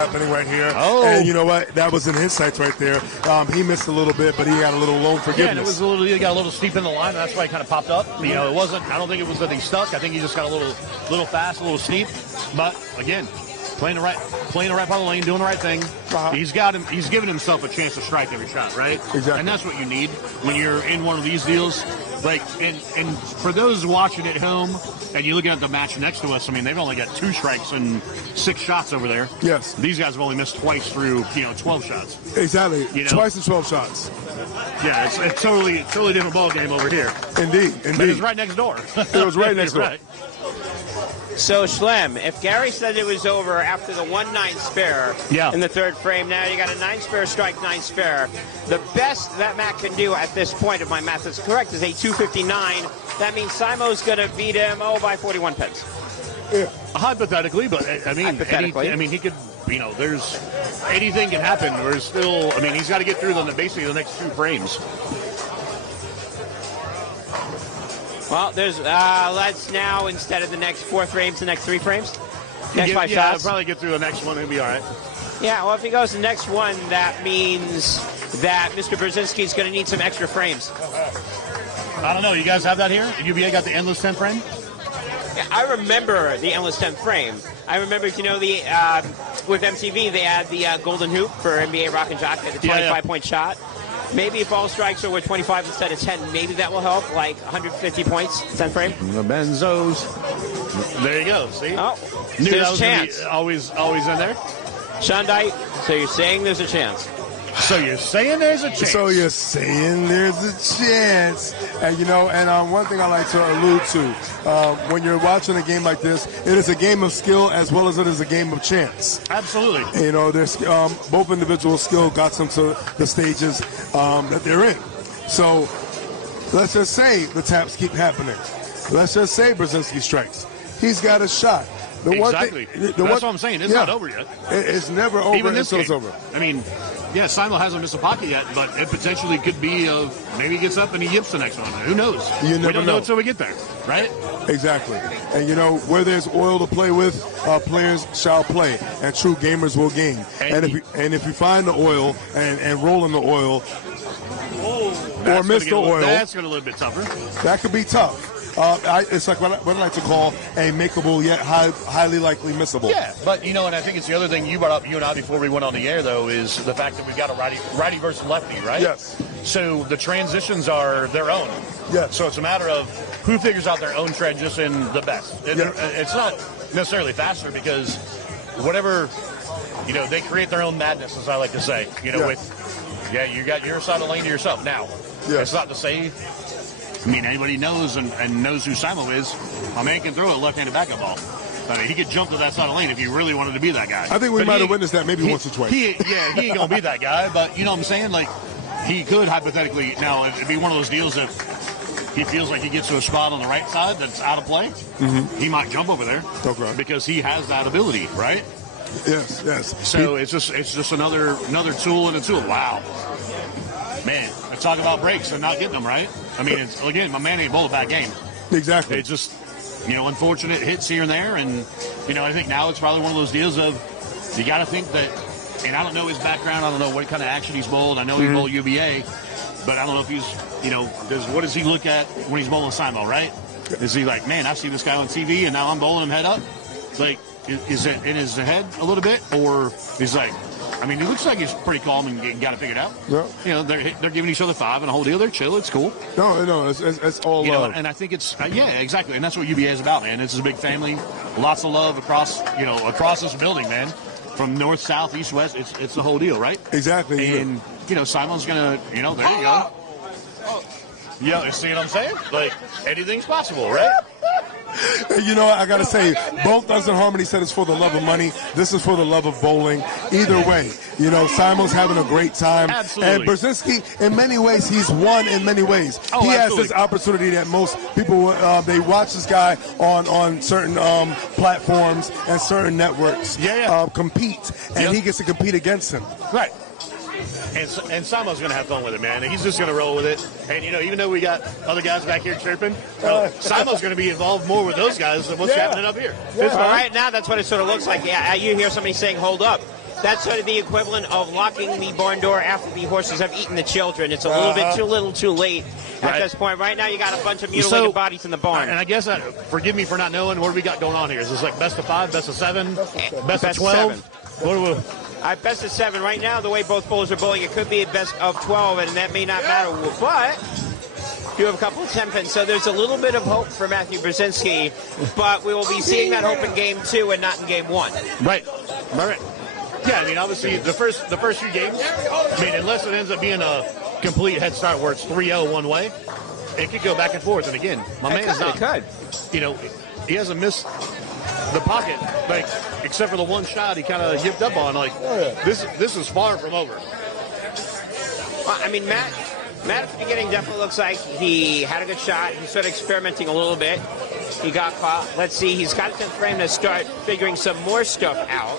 happening right here. Oh. And you know what? That was in his sights right there. He missed a little bit, but he got a little loan forgiveness. Yeah, and it was he got a little steep in the line, and that's why he kind of popped up. You know, it wasn't. I don't think it was that he stuck. I think he just got a little fast, a little steep. But again, playing the right part of the lane, doing the right thing. He's given himself a chance to strike every shot, right? Exactly. And that's what you need when you're in one of these deals. Like, and for those watching at home, and you're looking at the match next to us, I mean, they've only got 2 strikes and 6 shots over there. Yes. These guys have only missed twice through, 12 shots. Exactly. Twice in 12 shots. Yeah, it's a totally different ball game over here. Indeed. But it was right next door. It was right next door. Right. So, Schlem, if Gary said it was over after the 1-9 spare in the third frame, now you got a 9 spare strike, 9 spare. The best that Matt can do at this point, if my math is correct, is a 259. That means Simo's going to beat him, by 41 pence. Yeah. Hypothetically, but I mean, he could, there's anything can happen. We're still, he's got to get through basically the next 2 frames. Well, there's let's now, instead of the next 4 frames, the next 3 frames. Next 5 shots. I'll probably get through the next one. He'll be all right. Yeah, well, if he goes to the next one, that means that Mr. Burzynski is going to need some extra frames. I don't know. You guys have that here? UBA got the endless 10 frame? Yeah, I remember the endless 10 frame. I remember, with MTV, they had the golden hoop for NBA Rock and Jock, the 25-point shot. Maybe if all strikes are with 25 instead of 10, maybe that will help, like 150 points, 10 frame. The Benzos. There you go, see? Oh, Knew there's that a was chance. Always in there. Shondite, so you're saying there's a chance. So you're saying there's a chance. And one thing I like to allude to, when you're watching a game like this, it is a game of skill as well as it is a game of chance. Absolutely. There's both individual skill got them to the stages that they're in. So let's just say the taps keep happening. Let's just say Burzynski strikes. He's got a shot. That's what I'm saying. It's not over yet. It's never over until it's over. Simo hasn't missed a pocket yet, but it potentially could be maybe he gets up and he yips the next one. Who knows? You never we don't know until we get there, right? Exactly. And where there's oil to play with, players shall play, and true gamers will game. And if you find the oil and roll in the oil, or miss the oil, that's going to be a little bit tougher. That could be tough. It's like what I like to call a makeable yet highly likely missable. Yeah, but and I think it's the other thing you brought up, you and I, before we went on the air, though, is the fact that we've got a righty versus lefty, right? Yes. So the transitions are their own. Yes. So it's a matter of who figures out their own transition the best. It's not necessarily faster because whatever, they create their own madness, as I like to say. You got your side of the lane to yourself. Now, it's not to say. Anybody knows and knows who Simo is. My man can throw a left-handed backup ball. He could jump to that side of the lane if he really wanted to be that guy. I think we might have witnessed that maybe once or twice. He ain't going to be that guy, but you know what I'm saying? Like, he could hypothetically. Now, it'd be one of those deals that he feels like he gets to a spot on the right side that's out of play. Mm-hmm. He might jump over there because he has that ability, right? Yes. So it's just another tool in a tool. Wow. Man, let's talk about breaks and not getting them, right? Again, my man ain't bowled a bad game. Exactly. It's just, unfortunate hits here and there. And, I think now it's probably one of those deals of you got to think that, and I don't know his background. I don't know what kind of action he's bowled. I know he bowled UBA, but I don't know if he's, what does he look at when he's bowling Simo, right? Is he like, man, I've seen this guy on TV and now I'm bowling him head up? Like, is it in his head a little bit? Or he's like, he looks like he's pretty calm and got it figured out. Yeah. They're giving each other 5 and a whole deal. They're chill. It's cool. No, it's all love. And I think it's exactly. And that's what UBA is about, man. This is a big family. Lots of love across this building, man. From north, south, east, west. It's the whole deal, right? Exactly. And Simon's gonna, there you go. Yeah, see what I'm saying? Like, anything's possible, right? I got to say, both Thugs and Harmony said it's for the love of money. This is for the love of bowling. Either way, Simon's having a great time. Absolutely. And Burzynski, in many ways, he's won in many ways. Oh, he absolutely. has this opportunity that most people, they watch this guy on certain platforms and certain networks compete, and he gets to compete against him. Right. And Simo's going to have fun with it, man. He's just going to roll with it. And, even though we got other guys back here chirping, Simo's going to be involved more with those guys than what's happening up here. All right, now that's what it sort of looks like. Yeah, you hear somebody saying, hold up. That's sort of the equivalent of locking the barn door after the horses have eaten the children. It's a little bit too late at this point. Right now, you got a bunch of mutilated bodies in the barn. And I guess, forgive me for not knowing, what do we got going on here? Is this like best of 5, best of 7, best of 12? What do we... Best of 7. Right now, the way both bulls are bulling, it could be a best of 12, and that may not matter. But you have a couple of 10 pins, so there's a little bit of hope for Matthew Burzynski, but we will be seeing that hope in Game 2 and not in Game 1. Right. Yeah, I mean, obviously, the first few games, I mean, unless it ends up being a complete head start where it's 3-0 one way, it could go back and forth. And again, my man's not, you know, he hasn't missed the pocket, like, except for the one shot he kind of yipped up on. Like, this is far from over. Well, I mean, Matt at the beginning definitely looks like he had a good shot. He's sort of experimenting a little bit. He got caught. Let's see, he's got a 10th frame to start figuring some more stuff out.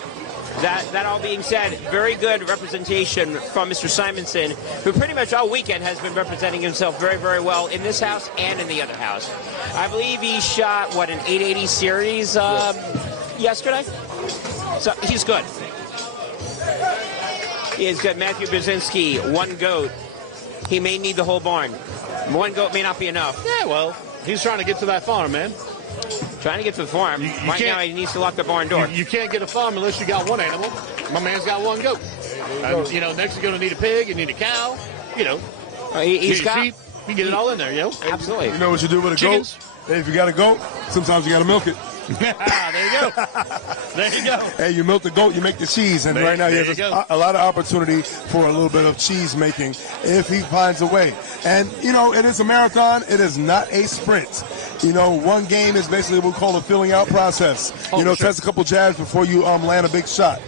That all being said, very good representation from Mr. Simonsen, who pretty much all weekend has been representing himself very, very well in this house and in the other house. I believe he shot, an 880 series yesterday? So he's good. He is good. Matthew Burzynski, 1 goat. He may need the whole barn. 1 goat may not be enough. Yeah, well, he's trying to get to that farm, man. Trying to get to the farm. Right now, he needs to lock the barn door. You can't get a farm unless you got 1 animal. My man's got 1 goat. And, you know, next you're going to need a pig, you need a cow, you know. He's got sheep. You can get it all in there, yo. Absolutely. You know what you do with a goat? Hey, if you got a goat, sometimes you got to milk it. There you go. There you go. Hey, you milk the goat, you make the cheese, and right now he has a lot of opportunity for a little bit of cheese making if he finds a way. And, you know, it is a marathon. It is not a sprint. You know, 1 game is basically what we call a filling out process. Test a couple jabs before you land a big shot.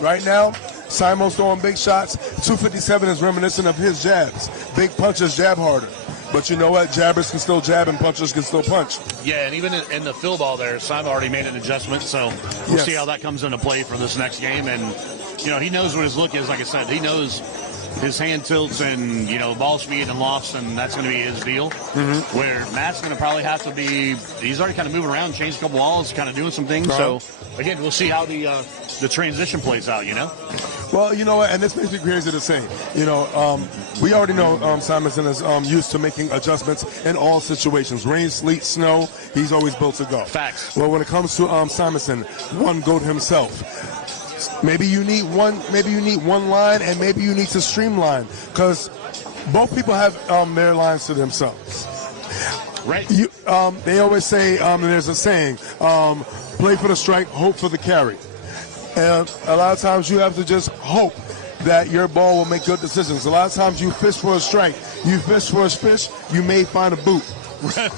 Right now, Simon's throwing big shots. 257 is reminiscent of his jabs. Big punches jab harder. But you know what? Jabbers can still jab and punchers can still punch. Yeah, and even in the fill ball there, Simon already made an adjustment, so we'll see how that comes into play for this next game. And, you know, he knows what his look is, like I said. He knows his hand tilts and, you know, ball speed and lofts, and that's going to be his deal. Mm-hmm. Where Matt's going to probably have to be, he's already kind of moving around, changed a couple balls, kind of doing some things. So, again, we'll see how the transition plays out, you know? Well, you know what, and this makes me crazy to say. You know, we already know Simonsen is used to making adjustments in all situations. Rain, sleet, snow, he's always built to go. Facts. Well, when it comes to Simonsen, 1 goat himself, maybe you need one line, and maybe you need to streamline, because both people have their lines to themselves. Right. They always say, there's a saying, play for the strike, hope for the carry. And a lot of times you have to just hope that your ball will make good decisions. A lot of times you fish for a strike, you fish for a fish, you may find a boot.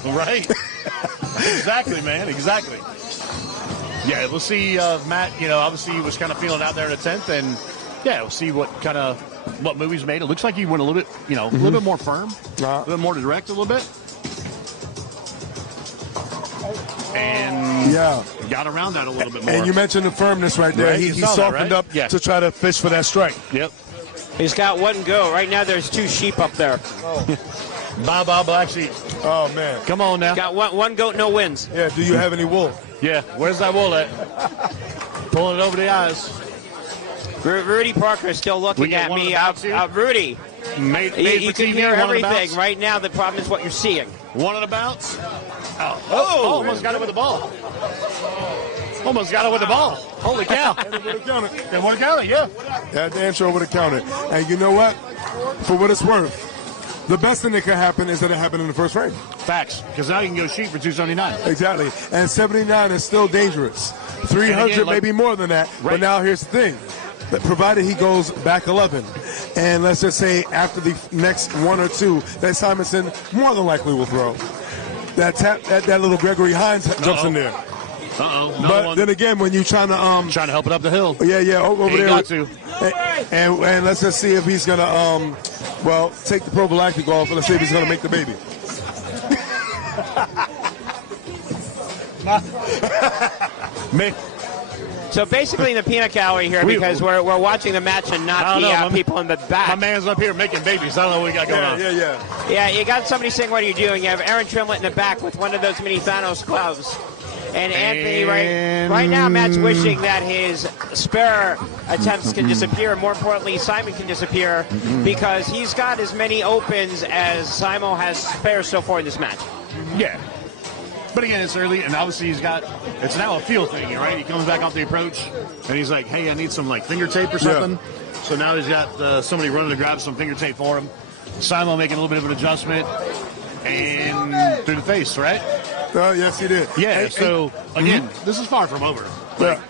Right. Exactly, man. Exactly. Yeah, we'll see. Matt, you know, obviously he was kind of feeling out there in the 10th, and yeah, we'll see what move he's made. It looks like he went a little bit, you know, a little bit more firm, a little more direct, a little bit. And got around that a little bit more. And you mentioned the firmness right there. Right? He softened up to try to fish for that strike. Yep. He's got 1 go. Right now there's 2 sheep up there. Bow, black sheep. Oh, man. Come on now. Got one goat, no wins. Yeah, do you have any wool? Yeah, where's that wool at? Pulling it over the eyes. Rudy Parker is still looking at me. Rudy, you can hear everything. Right now the problem is what you're seeing. One on the bounce. Oh, almost got it with the ball. Almost got it with the ball. Holy cow. And it would have counted. It would have counted, yeah. Yeah, damn sure would have counted. And you know what? For what it's worth, the best thing that could happen is that it happened in the first frame. Facts. Because now you can go sheep for 279. Exactly. And 79 is still dangerous. 300 again, maybe more than that. Right. But now here's the thing. Provided he goes back 11, and let's just say after the next 1 or 2, that Simonsen more than likely will throw. That little Gregory Hines jumps in there. But then again, when you're trying to help it up the hill. Yeah, over there. Got to. And let's just see if he's gonna take the prophylactic off, and let's see if he's gonna make the baby. So basically in the peanut gallery here, because we're watching the match and not the people in the back. My man's up here making babies. I don't know what we got going on. Yeah, you got somebody saying, what are you doing? You have Aaron Trimlett in the back with one of those mini Thanos gloves. And Anthony, right now, Matt's wishing that his spare attempts can disappear. More importantly, Simon can disappear because he's got as many opens as Simon has spares so far in this match. Yeah. But again, it's early, and obviously it's now a feel thing, right? He comes back off the approach, and he's like, hey, I need some, like, finger tape or something. Yeah. So now he's got somebody running to grab some finger tape for him. Simon making a little bit of an adjustment, and through the face, right? Yes, he did. Yeah, again, this is far from over. Yeah.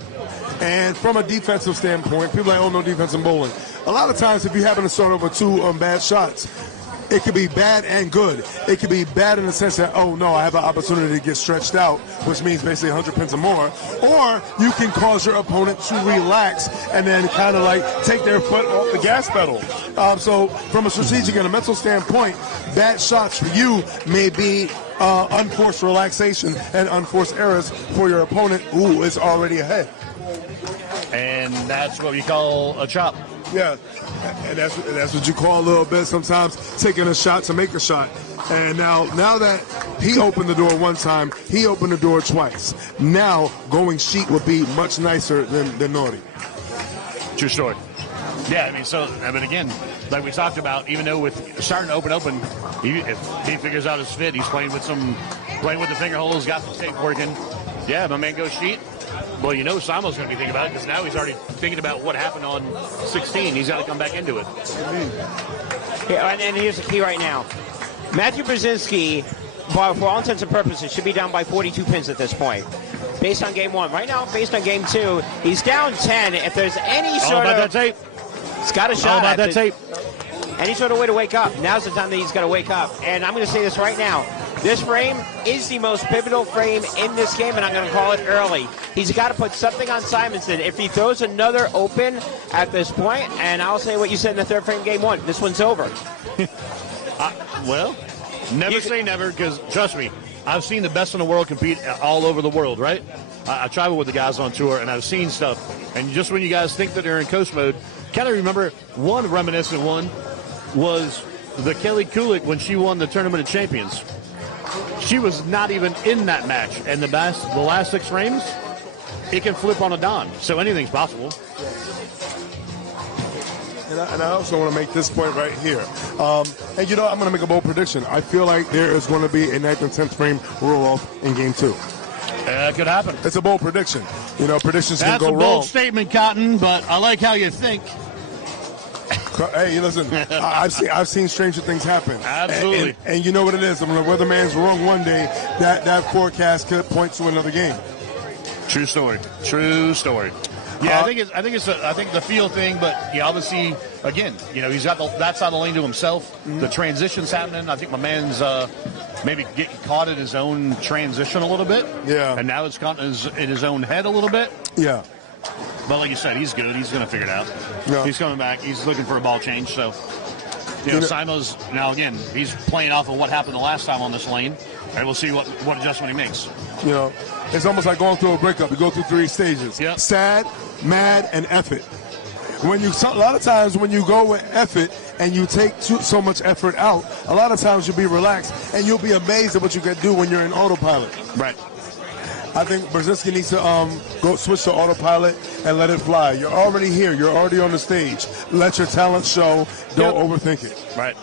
And from a defensive standpoint, people are like, oh, no defense in bowling. A lot of times, if you happen to start over 2 bad shots, it could be bad and good. It could be bad in the sense that, oh, no, I have an opportunity to get stretched out, which means basically 100 pins or more. Or you can cause your opponent to relax and then kind of like take their foot off the gas pedal. So from a strategic and a mental standpoint, bad shots for you may be unforced relaxation and unforced errors for your opponent who is already ahead. And that's what we call a chop. Yeah, and that's what you call a little bit sometimes taking a shot to make a shot. And now that he opened the door one time, he opened the door twice. Now going sheet would be much nicer than naughty. True story. Yeah, but again, like we talked about, even though with starting to open, if he figures out his fit, he's playing with the finger holes, got the tape working. Yeah, my man goes sheet. Well, Simon's going to be thinking about it because now he's already thinking about what happened on 16. He's got to come back into it. Yeah, and here's the key right now. Matthew Burzynski, for all intents and purposes, should be down by 42 pins at this point, based on game 1. Right now, based on game 2, he's down 10. If there's any sort of... that tape. He's got a shot all about that tape. Any sort of way to wake up. Now's the time that he's got to wake up. And I'm going to say this right now. This frame is the most pivotal frame in this game, and I'm going to call it early. He's got to put something on Simonsen. If he throws another open at this point, and I'll say what you said in the third frame, game 1, this one's over. Well, never say never, because trust me, I've seen the best in the world compete all over the world, right? I travel with the guys on tour, and I've seen stuff. And just when you guys think that they're in coast mode, kind of remember one reminiscent one was the Kelly Kulik when she won the Tournament of Champions. She was not even in that match, and the last 6 frames, it can flip on a dime. So anything's possible. And I also want to make this point right here. I'm going to make a bold prediction. I feel like there is going to be a 9th and 10th frame roll-off in game 2. It could happen. It's a bold prediction. Predictions can go wrong. That's a bold statement, Cotton, but I like how you think. Hey, listen, I've seen stranger things happen. Absolutely. And you know what it is. When the weatherman's wrong one day, that forecast could point to another game. True story. Yeah, I think the feel thing, but obviously, again, he's got that side of the lane to himself. Mm-hmm. The transition's happening. I think my man's maybe getting caught in his own transition a little bit. Yeah. And now it's caught in his own head a little bit. Yeah. But like you said, he's good. He's going to figure it out. Yeah. He's coming back. He's looking for a ball change. So, Simo's now again. He's playing off of what happened the last time on this lane, and we'll see what adjustment he makes. It's almost like going through a breakup. You go through 3 stages: sad, mad, and F it. A lot of times when you go with F it and you take so much effort out, a lot of times you'll be relaxed and you'll be amazed at what you can do when you're in autopilot. Right. I think Burzynski needs to go switch to autopilot and let it fly. You're already here. You're already on the stage. Let your talent show. Don't overthink it. Right.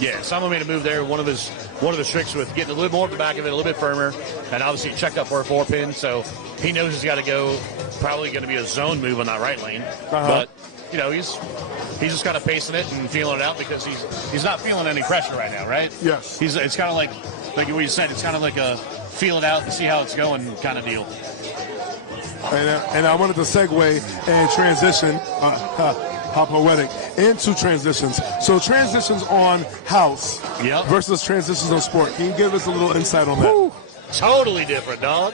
Yeah, Simon made a move there. One of the tricks with getting a little more at the back of it, a little bit firmer, and obviously checked up for a 4-pin. So he knows he's got to go. Probably going to be a zone move on that right lane. But he's just kind of pacing it and feeling it out because he's not feeling any pressure right now, right? Yes. It's kind of like what you said. It's kind of like a feel it out and see how it's going kind of deal. And I wanted to segue and transition, how poetic, into transitions. So transitions on house versus transitions on sport. Can you give us a little insight on that? Totally different, dog.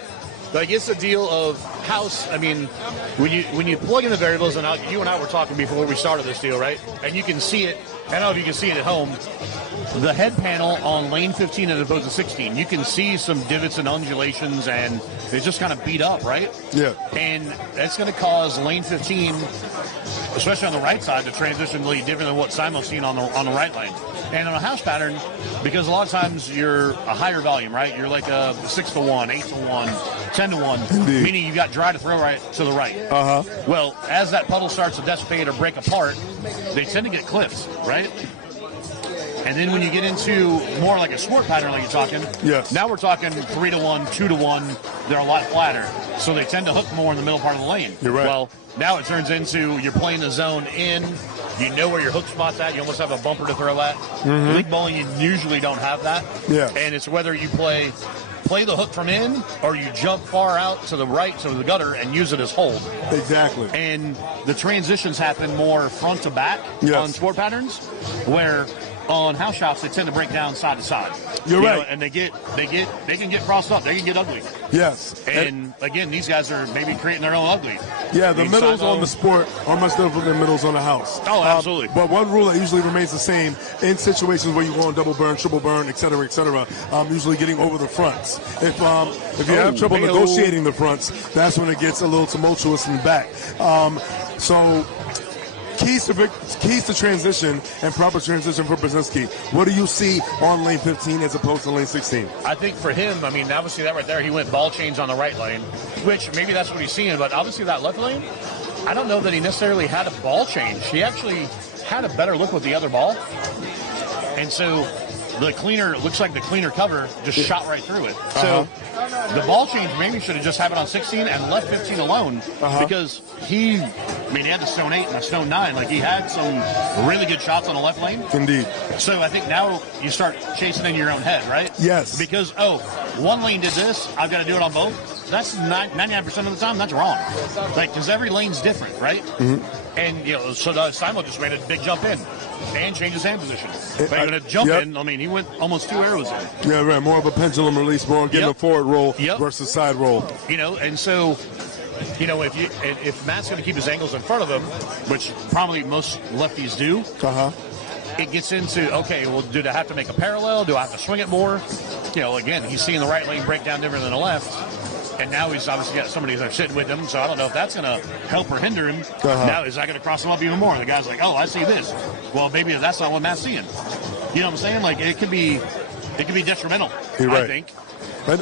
Like, it's a deal of house, I mean, when you plug in the variables, and you and I were talking before we started this deal, right? And you can see it. I don't know if you can see it at home. The head panel on lane 15 as opposed to 16, you can see some divots and undulations, and it's just kind of beat up, right? Yeah. And that's going to cause lane 15, especially on the right side, to transition really different than what Simon's seen on the right lane. And on a house pattern, because a lot of times you're a higher volume, right? You're like a 6-to-1, 8-to-1, 10-to-1, Indeed. meaning you've got dry to throw right to the right. Uh-huh. Well, as that puddle starts to dissipate or break apart, they tend to get cliffs, right? And then when you get into more like a sport pattern like you're talking, yes. Now we're talking 3-to-1, 2-to-1. They're a lot flatter, so they tend to hook more in the middle part of the lane. You're right. Well, now it turns into you're playing the zone in. You know where your hook spot's at. You almost have a bumper to throw at. Mm-hmm. League bowling, you usually don't have that. Yeah. And it's whether you play the hook from in or you jump far out to the right to the gutter and use it as hold. Exactly. And the transitions happen more front to back on sport patterns, where on house shops they tend to break down side to side. You're right. And they can get crossed up. They can get ugly. Yes. And again, these guys are maybe creating their own ugly. Yeah, the middles on the sport are much different than middles on the house. Oh, absolutely. But one rule that usually remains the same in situations where you go on double burn, triple burn, et cetera, usually getting over the fronts. If you have trouble negotiating the fronts, that's when it gets a little tumultuous in the back. So keys to transition and proper transition for Burzynski. What do you see on lane 15 as opposed to lane 16? I think for him, I mean, obviously that right there, he went ball change on the right lane, which maybe that's what he's seeing, but obviously that left lane, I don't know that he necessarily had a ball change. He actually had a better look with the other ball. And so looks like the cleaner cover just shot right through it. So the ball change maybe should have just happened on 16 and left 15 alone, because he had the stone 8 and the stone 9. Like, he had some really good shots on the left lane. Indeed. So I think now you start chasing in your own head, right? Yes. Because, one lane did this, I've got to do it on both. That's 99% of the time, that's wrong. Like, because every lane's different, right? Mm-hmm. And, so Simon just made a big jump in and changed his hand position. But you're going to jump in, he went almost 2 arrows in. Yeah, right. More of a pendulum release, more getting a forward roll versus side roll. And so, if Matt's going to keep his angles in front of him, which probably most lefties do, it gets into, okay, well, do I have to make a parallel? Do I have to swing it more? Again, he's seeing the right lane break down different than the left. And now he's obviously got somebody that's sitting with him, so I don't know if that's going to help or hinder him. Now, is that going to cross him up even more? And the guy's like, I see this. Well, maybe that's not what Matt's seeing. You know what I'm saying? Like, it could be detrimental, I think.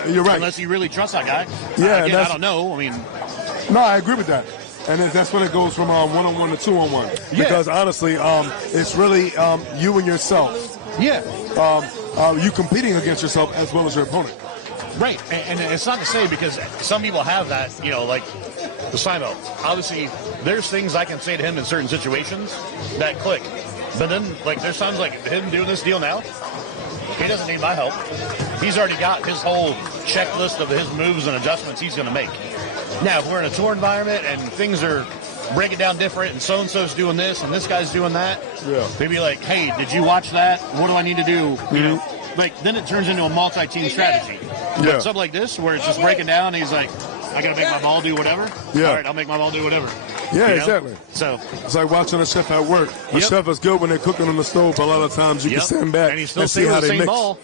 You're right. Unless you really trust that guy. Yeah, Again, I don't know. No, I agree with that. And that's when it goes from one-on-one to two-on-one. Yeah. Because, honestly, it's really you and yourself. Yeah. You competing against yourself as well as your opponent. Right, and it's not to say, because some people have that, like the Simo. Obviously, there's things I can say to him in certain situations that click. But then, there's times like him doing this deal now, he doesn't need my help. He's already got his whole checklist of his moves and adjustments he's going to make. Now, if we're in a tour environment and things are breaking down different and so-and-so's doing this and this guy's doing that, they'd be like, hey, did you watch that? What do I need to do? Then it turns into a multi-team strategy. Yeah. Something like this, where it's just breaking down, and he's like, I got to make my ball do whatever? Yeah. All right, I'll make my ball do whatever. Yeah, exactly. So it's like watching a chef at work. A chef is good when they're cooking on the stove, but a lot of times you can stand back and, he's still see how the they same mix. Ball.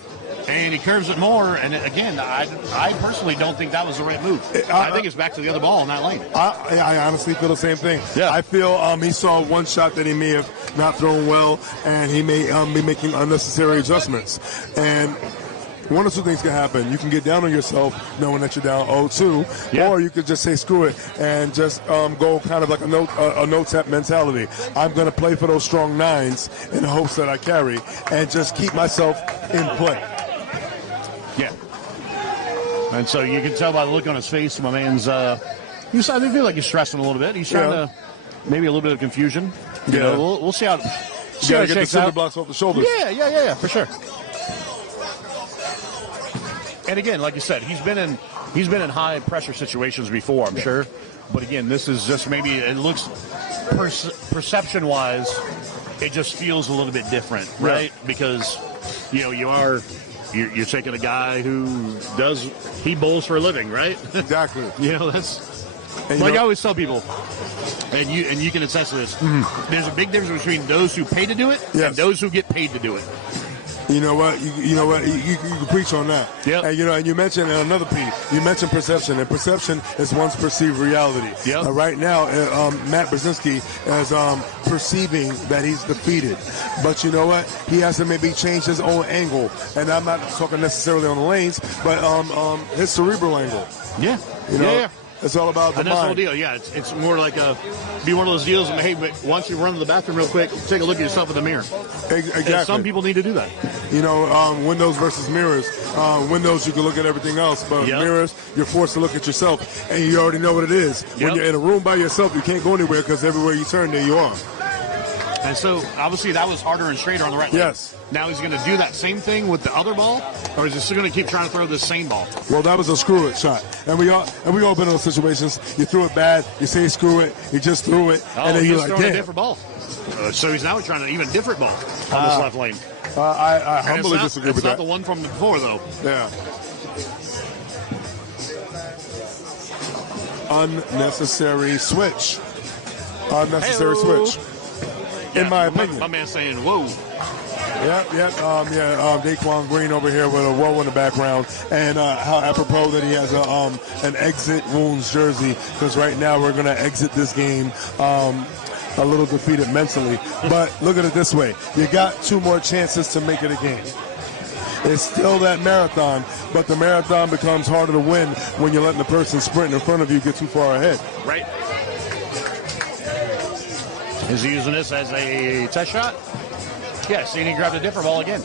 And he curves it more. And again, I personally don't think that was the right move. I think it's back to the other ball in that lane. I honestly feel the same thing. Yeah. I feel he saw one shot that he may have not thrown well, and he may be making unnecessary adjustments. And one or two things can happen. You can get down on yourself knowing that you're down 0-2, or you could just say screw it and just go kind of like a no-tap mentality. I'm going to play for those strong 9s in the hopes that I carry and just keep myself in play. Yeah. And so you can tell by the look on his face, my man's, I feel like he's stressing a little bit. He's trying to, maybe a little bit of confusion. You know, we'll see how. You got to get the cinder blocks off the shoulders. Yeah, for sure. And again, like you said, he's been in high pressure situations before, I'm sure. But again, this is just maybe it looks perception wise, it just feels a little bit different, right? Because you're taking a guy who he bowls for a living, right? Exactly. That's And, like I always tell people, and you can attest to this, there's a big difference between those who pay to do it and those who get paid to do it. You know what? You can preach on that. Yep. And and you mentioned another piece. You mentioned perception, and perception is one's perceived reality. Yep. Right now, Matt Burzynski is perceiving that he's defeated, but you know what? He has to maybe change his own angle, and I'm not talking necessarily on the lanes, but his cerebral angle. Yeah. Yeah. It's all about the mind. That's the whole deal. Yeah, it's more like be one of those deals. And hey, but once you run to the bathroom real quick, take a look at yourself in the mirror. Exactly. And some people need to do that. Windows versus mirrors. Windows, you can look at everything else, but mirrors, you're forced to look at yourself, and you already know what it is. When you're in a room by yourself, you can't go anywhere because everywhere you turn, there you are. And so, obviously, that was harder and straighter on the right leg. Yes. Now he's going to do that same thing with the other ball, or is he still going to keep trying to throw the same ball? Well, that was a screw it shot, and we all been in those situations. You threw it bad, you say screw it, you just threw it, and then you're like, throwing damn. a different ball. So he's now trying an even different ball on this left lane. I humbly disagree with that. It's not the one from before, though. Yeah. Unnecessary switch. Unnecessary switch. In my opinion. My man saying, whoa. Yep. Daquan Green over here with a whoa in the background. And how apropos that he has an exit wounds jersey, because right now we're going to exit this game a little defeated mentally. But look at it this way. You got 2 more chances to make it a game. It's still that marathon, but the marathon becomes harder to win when you're letting the person sprint in front of you get too far ahead. Right. Is he using this as a test shot? Yeah, see, he grabbed a different ball again.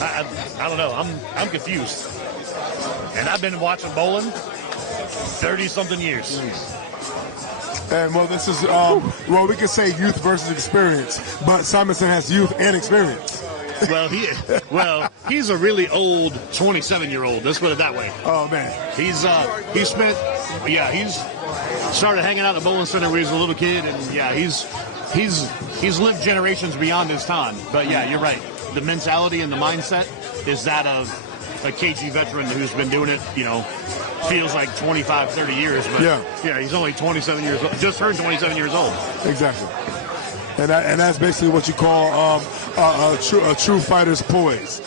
I don't know. I'm confused. And I've been watching bowling 30-something years. And, well, this is, we could say youth versus experience, but Simonsen has youth and experience. He's a really old 27-year-old. Let's put it that way. Oh, man. He's started hanging out at the bowling center when he was a little kid, and he's lived generations beyond his time. But yeah, you're right. The mentality and the mindset is that of a KG veteran who's been doing it, feels like 25, 30 years. But he's only 27 years old. Just turned 27 years old. Exactly. And that's basically what you call a true fighter's poise.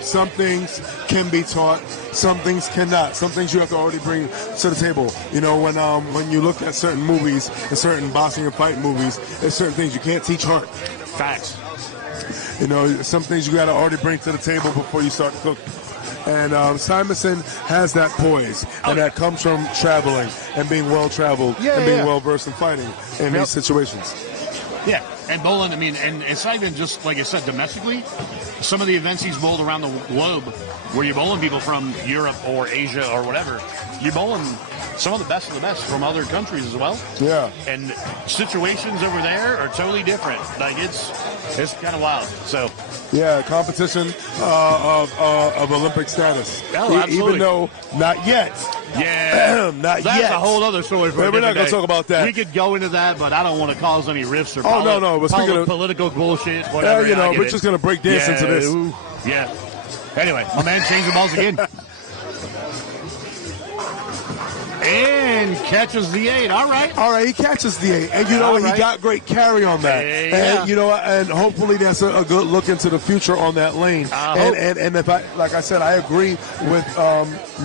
Some things can be taught, some things cannot. Some things you have to already bring to the table. When you look at certain movies and certain boxing and fight movies, there's certain things you can't teach heart. Facts. Some things you got to already bring to the table before you start to cook. And Simonsen has that poise, and that comes from traveling and being well-traveled and being well-versed in fighting in these situations. Yeah, and bowling, and it's not even just, like I said, domestically. Some of the events he's bowled around the globe where you're bowling people from Europe or Asia or whatever, you're bowling some of the best from other countries as well. Yeah. And situations over there are totally different. Like, it's kind of wild. So. Yeah, competition of Olympic status. Oh, absolutely. Even though not yet. Yeah. Not That's yet. a whole other story for We're not going to talk about that. We could go into that, but I don't want to cause any rifts or political bullshit, whatever. We're just going to break dance into this. Yeah. Anyway, my man changed the balls again. And catches the 8. All right, he catches the 8. And he got great carry on that. And hopefully that's a good look into the future on that lane. And if like I said, I agree with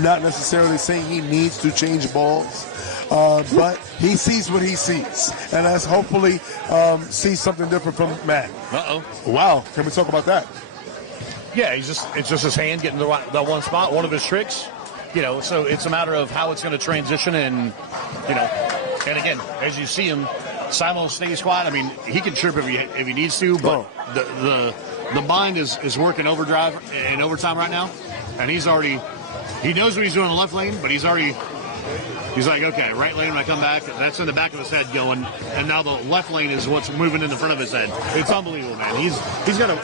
not necessarily saying he needs to change balls. But he sees what he sees. And let's hopefully see something different from Matt. Uh-oh. Wow. Can we talk about that? Yeah, it's just his hand getting the one spot, one of his tricks. So it's a matter of how it's going to transition and again, as you see him, Simon stays quiet. He can chirp if he needs to, but the mind is working overdrive and overtime right now, and he knows what he's doing in the left lane, but he's like, okay, right lane when I come back, that's in the back of his head going, and now the left lane is what's moving in the front of his head. It's unbelievable, man. He's got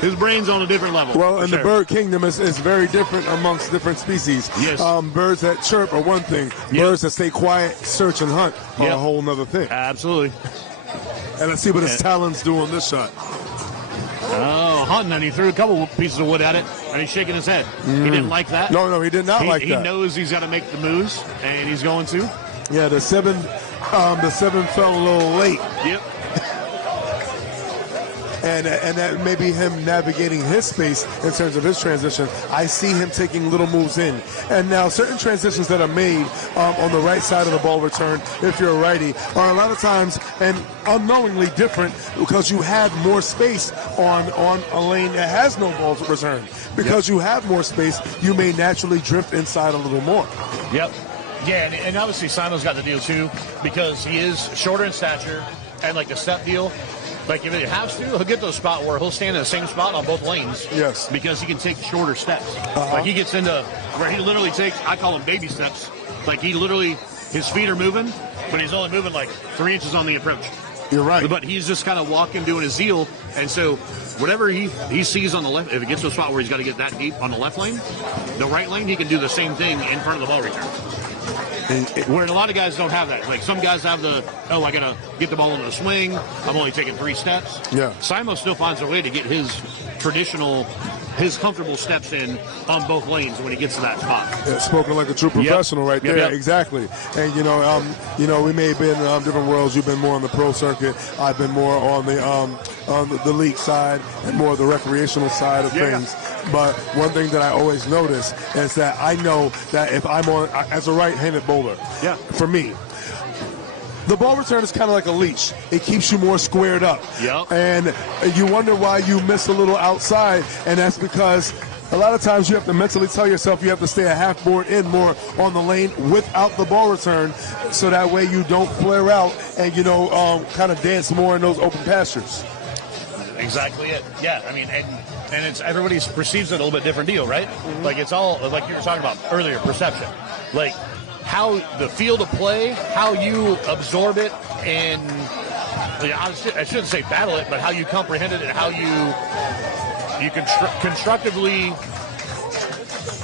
his brain's on a different level. Well, and the bird kingdom is very different amongst different species. Yes. Birds that chirp are one thing. Yep. Birds that stay quiet, search, and hunt are a whole nother thing. Absolutely. And let's see what his talons do on this shot. Oh. hunting, and he threw a couple pieces of wood at it, and he's shaking his head. He didn't like that. No, he did not like that. He knows he's got to make the moves, and he's going to. Yeah, the seven fell a little late. Yep. And that may be him navigating his space in terms of his transition. I see him taking little moves in. And now certain transitions that are made on the right side of the ball return, if you're a righty, are a lot of times and unknowingly different because you have more space on a lane that has no ball return. Because you have more space, you may naturally drift inside a little more. Yep. Yeah, and obviously Simon's got the deal too because he is shorter in stature and like the step deal. Like, if he has to, he'll get to a spot where he'll stand in the same spot on both lanes. Yes. Because he can take shorter steps. Like, he gets into where he literally takes, I call them baby steps. Like, he literally, his feet are moving, but he's only moving like 3 inches on the approach. You're right. But he's just kind of walking, doing his zeal. And so, whatever he sees on the left, if it gets to a spot where he's got to get that deep on the left lane, the right lane, he can do the same thing in front of the ball return. Where a lot of guys don't have that. Like some guys have I got to get the ball into the swing. I'm only taking 3 steps. Yeah. Simon still finds a way to get his comfortable steps in on both lanes when he gets to that spot. Yeah, spoken like a true professional right there. Yep. Exactly. And, we may have been in different worlds. You've been more on the pro circuit. I've been more on the league side and more the recreational side of things. But one thing that I always notice is that I know that if I'm on as a right-handed bowler, for me, the ball return is kind of like a leash. It keeps you more squared up. Yep. And you wonder why you miss a little outside, and that's because a lot of times you have to mentally tell yourself you have to stay a half board in more on the lane without the ball return, so that way you don't flare out and, kind of dance more in those open pastures. Exactly it. Yeah, I mean, and it's everybody perceives it a little bit different deal, right? Mm-hmm. Like it's all like you were talking about earlier, perception. Like how the field of play, how you absorb it, and I shouldn't say battle it, but how you comprehend it and how you constructively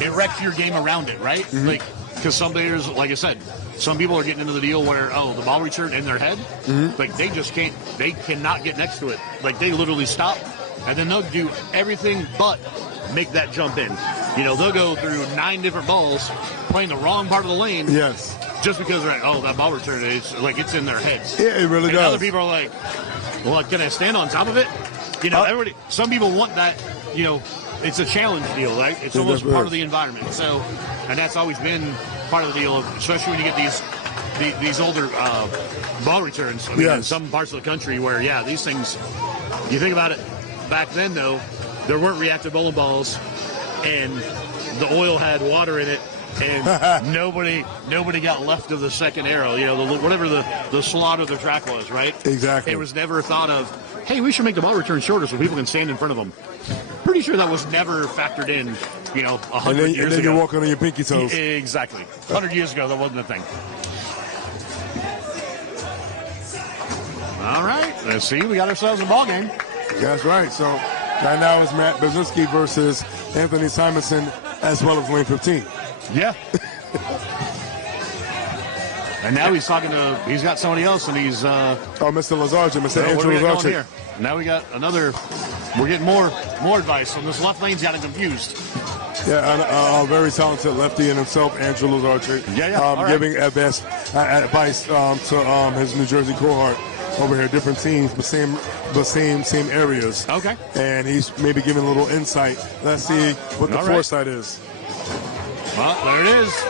erect your game around it, right? Mm-hmm. Like because some players, like I said, some people are getting into the deal where, the ball return in their head, like they cannot get next to it. Like they literally stop, and then they'll do everything but make that jump in. They'll go through 9 different balls, playing the wrong part of the lane. Yes. Just because they're like, that ball return is like it's in their heads. Yeah, it really does. Other people are like, well, can I stand on top of it? Everybody. Some people want that. It's a challenge deal, right? It's almost part of the environment. So, and that's always been part of the deal, especially when you get these older ball returns. I mean, in some parts of the country where, these things, you think about it, back then, though, there weren't reactive bowling balls, and the oil had water in it, and nobody got left of the second arrow, whatever the slot of the track was, right? Exactly. It was never thought of, hey, we should make the ball return shorter so people can stand in front of them. Pretty sure that was never factored in, 100 years ago. And then you're walking on your pinky toes. Exactly. 100 years ago, that wasn't a thing. All right. Let's see. We got ourselves a ball game. That's right. So right now is Matt Burzynski versus Anthony Simonsen as well as lane 15. Yeah. And now he's got somebody else, and he's... Mr. Lazarge, Mr. Andrew Lazarge. Now we got another... We're getting more advice. So this left lane's got him confused. Yeah, a very talented lefty in himself, Andrew Lazarche. Giving advice to his New Jersey cohort over here, different teams, but same areas. Okay. And he's maybe giving a little insight. Let's see what the foresight is. Well, there it is.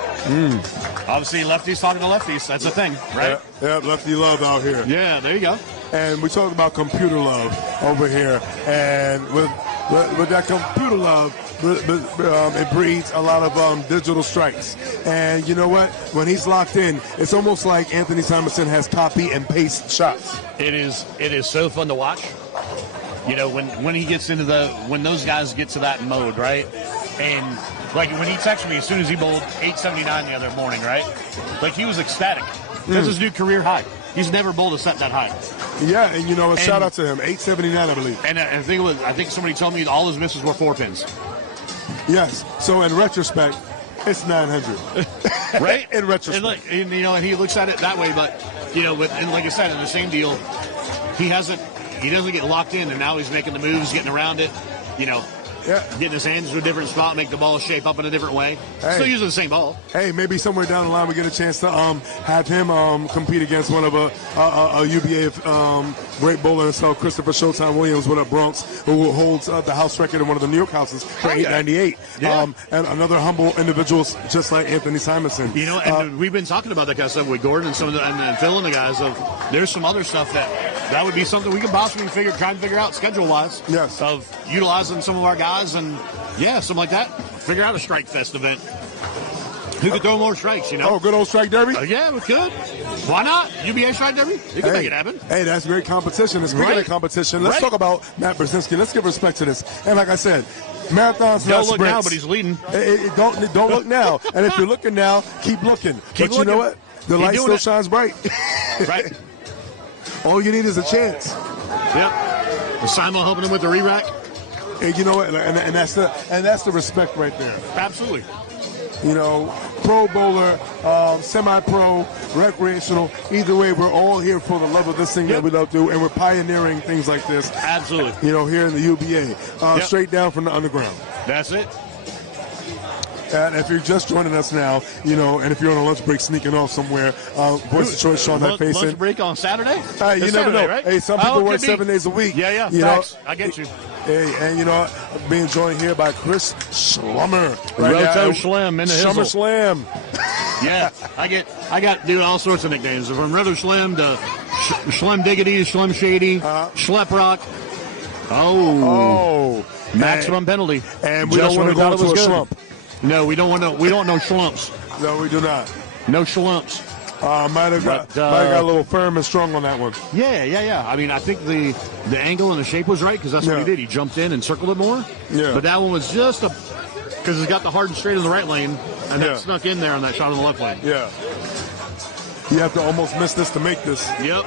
Obviously, lefties talking to lefties. That's a thing, right? Yeah, lefty love out here. Yeah, there you go. And we talked about computer love over here. And with that computer love, it breeds a lot of digital strikes. And you know what? When he's locked in, it's almost like Anthony Simonsen has copy and paste shots. It is so fun to watch. When he gets into when those guys get to that mode, right? And like when he texted me as soon as he bowled 879 the other morning, right? Like he was ecstatic. That's his new career high. He's never bowled a set that high. Yeah, and shout out to him, 879, I believe. And I think somebody told me all his misses were 4 pins. Yes. So in retrospect, it's 900. Right? In retrospect. And he looks at it that way, but and like I said, in the same deal, he doesn't get locked in, and now he's making the moves, getting around it. getting his hands to a different spot, make the ball shape up in a different way. Hey. Still using the same ball. Hey, maybe somewhere down the line we get a chance to have him compete against one of a UBA great bowler himself, Christopher Showtime Williams with a Bronx, who holds the house record in one of the New York houses for 898. Yeah. And another humble individual just like Anthony Simonsen. And we've been talking about that kind of stuff with Gordon and some of and Phil and the guys. There's some other stuff that would be something we could possibly try and figure out schedule-wise. Yes. Of utilizing some of our guys and, something like that. Figure out a Strike Fest event. Who could throw more strikes, Oh, good old Strike Derby? Yeah, we could. Why not? UBA Strike Derby? You can make it happen. Hey, that's great competition. And speaking of competition, let's talk about Matt Burzynski. Let's give respect to this. And like I said, marathons, don't look now, but he's leading. Don't look now. And if you're looking now, keep looking. Keep looking. You know what? The light still shines bright. Right. All you need is a chance. Yep. Simon helping him with the re-rack. And you know what? And that's the respect right there. Absolutely. Pro bowler, semi-pro, recreational. Either way, we're all here for the love of this thing that we love to do, and we're pioneering things like this. Absolutely. Here in the UBA, straight down from the underground. That's it. And if you're just joining us now, and if you're on a lunch break sneaking off somewhere, voice of choice, Sean Hyde Payson. Lunch break on Saturday? You never know. Right? Hey, some people work 7 days a week. Yeah. Facts. I get you. Hey, and being joined here by Chris Schlummer. Roto Schlem in the Schlummer hizzle. Slam. Yeah, I got all sorts of nicknames from Roto Schlem to Schlem Diggity, Schlem Shady, Schlep Rock. Oh, maximum penalty. And we don't want to go into a slump. No, we don't want to. We don't know schlumps. No, we do not. No schlumps. Might have got a little firm and strong on that one. Yeah. I mean, I think the angle and the shape was right because that's what he did. He jumped in and circled it more. Yeah. But that one was just because it's got the hard and straight in the right lane and that snuck in there on that shot in the left lane. Yeah. You have to almost miss this to make this. Yep.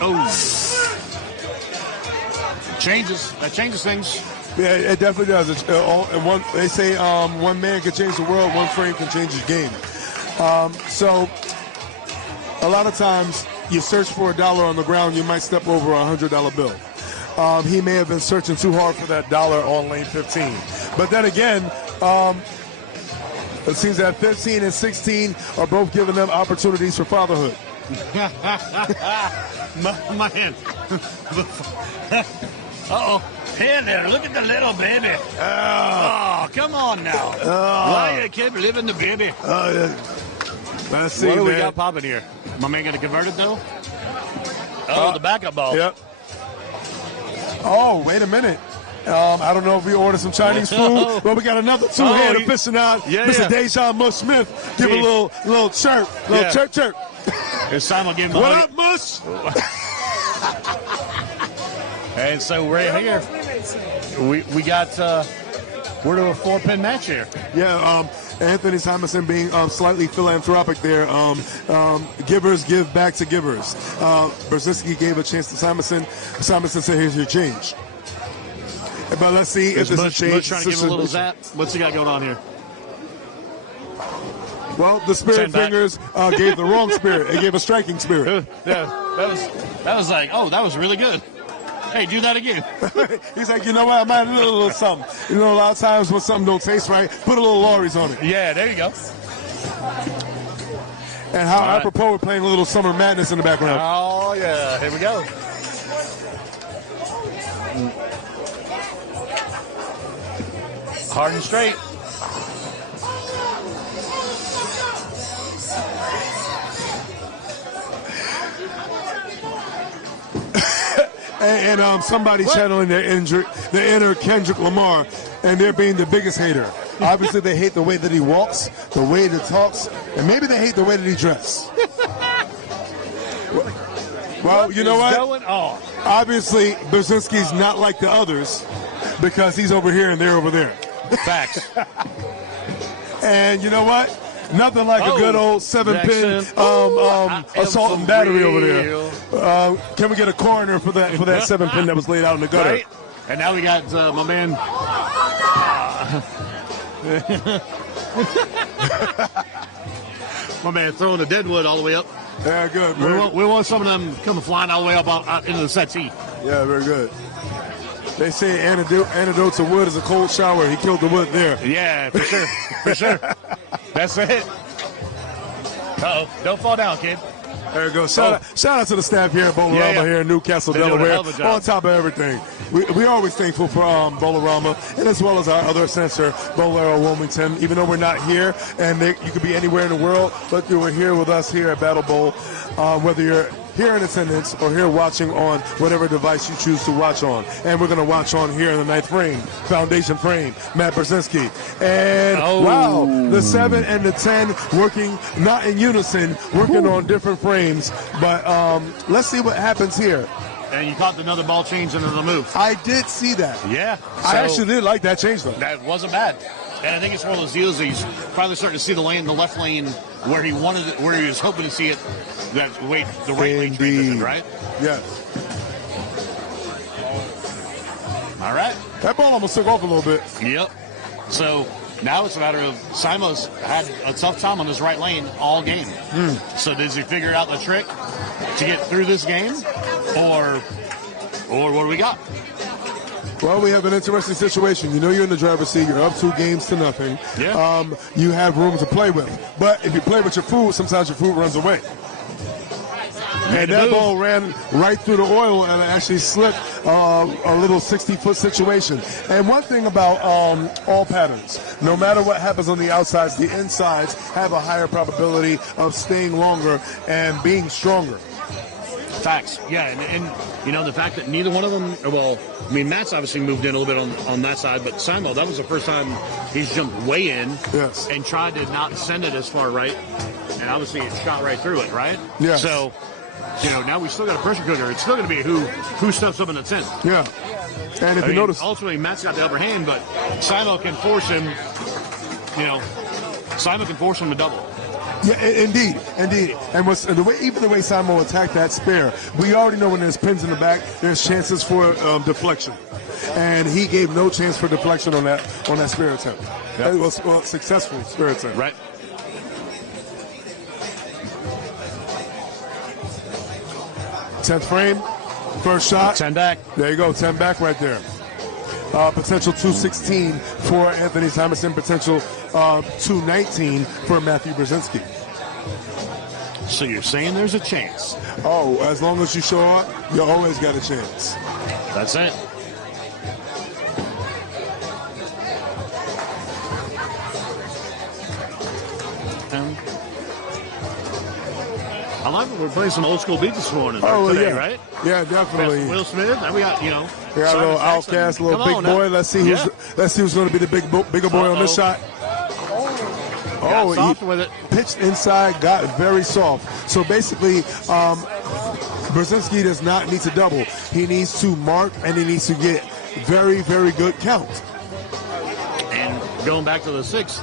Oh. That changes things. Yeah, it definitely does. They say one man can change the world, one frame can change the game. So a lot of times you search for $1 on the ground, you might step over a $100 bill. He may have been searching too hard for that $1 on lane 15. But then again, it seems that 15 and 16 are both giving them opportunities for fatherhood. Man. Uh-oh. Hey there, look at the little baby. Oh, come on now. Why you keep living the baby? Let's see, what do we got popping here? My man going to convert it, though? The backup ball. Yep. Oh, wait a minute. I don't know if we ordered some Chinese food, but we got another two-handed aficionado, Mr. Dejan Mush Smith. Give a little chirp, chirp. It's Simon giving what up, Mush? And so right here, we got we're to a 4-pin match here. Yeah, Anthony Simonsen being slightly philanthropic there. Givers give back to givers. Burzynski gave a chance to Simonsen. Simonsen said, "Here's your change." But let's see if this is change. Bush trying to give him a little zap. What's he got going on here? Well, the spirit fingers gave the wrong spirit. It gave a striking spirit. Yeah, that was like, that was really good. Hey, do that again. He's like, you know what? I might have a little something. A lot of times when something don't taste right, put a little Lawry's on it. Yeah, there you go. And how apropos we're playing a little Summer Madness in the background. Oh, yeah. Here we go. Hard and straight. And somebody channeling their inner Kendrick Lamar, and they're being the biggest hater. Obviously, they hate the way that he walks, the way that he talks, and maybe they hate the way that he dresses. Well, you know what? Going on? Obviously, Burzynski's not like the others because he's over here and they're over there. Facts. And you know what? Nothing like a good old 7-pin assault and battery over there. Can we get a coroner for that 7-pin that was laid out in the gutter? Right. And now we got my man. My man throwing the deadwood all the way up. Yeah, good. We want some of them coming flying all the way up into the settee. Yeah, very good. They say antidote to wood is a cold shower. He killed the wood there. Yeah, for sure. For sure. That's it. Uh-oh. Don't fall down, kid. There you go. Shout out to the staff here at Bolorama here in Newcastle, Delaware. On top of everything. We're always thankful for Bolorama, and as well as our other censor, Bolero Wilmington. Even though we're not here, and you could be anywhere in the world, but you were here with us here at Battle Bowl, whether you're here in attendance or here watching on whatever device you choose to watch on. And we're going to watch on here in the 9th frame, foundation frame, Matt Burzynski. And wow, the 7 and the 10 working not in unison, working on different frames. But let's see what happens here. And you caught another ball change into the move. I did see that. Yeah. I actually did like that change, though. That wasn't bad. And I think it's one of those deals that he's finally starting to see the left lane where he wanted it, where he was hoping to see it. The right lane transition, right? Yes. All right. That ball almost took off a little bit. Yep. So now it's a matter of Simon's had a tough time on his right lane all game. So does he figure out the trick to get through this game, or what do we got? Well, we have an interesting situation. You know you're in the driver's seat. You're up 2 games to nothing. Yeah. You have room to play with. But if you play with your food, sometimes your food runs away. And that ball ran right through the oil and actually slipped a little 60-foot situation. And one thing about all patterns, no matter what happens on the outsides, the insides have a higher probability of staying longer and being stronger. Facts. Yeah, and you know, the fact that neither one of them, well, I mean, Matt's obviously moved in a little bit on that side, but Simon, that was the first time he's jumped way in and tried to not send it as far right, and obviously it shot right through it, right? Yeah. So, you know, now we still got a pressure cooker. It's still going to be who steps up in the 10th. Yeah. And if you notice, ultimately Matt's got the upper hand, but Simon can force him, you know, Simon can force him to double. Yeah, indeed. And even the way Simon attacked that spare, we already know when there's pins in the back, there's chances for deflection, and he gave no chance for deflection on that spare attempt. It was a successful spare attempt. Right. Tenth frame, first shot. 10 back. There you go, 10 back right there. Potential 216 for Anthony Simonsen, potential 219 for Matthew Burzynski. So you're saying there's a chance? Oh, as long as you show up, you always got a chance. That's it. I like it. We're playing some old school beats this morning. Today, right? Yeah, definitely. Will Smith, and we got, you know, we got a little Outcast, a little big boy. Let's see who's going to be the bigger boy on this shot. Got soft with it. Pitched inside, got very soft. So basically, Burzynski does not need to double. He needs to mark, and he needs to get very, very good count. And going back to the 6th,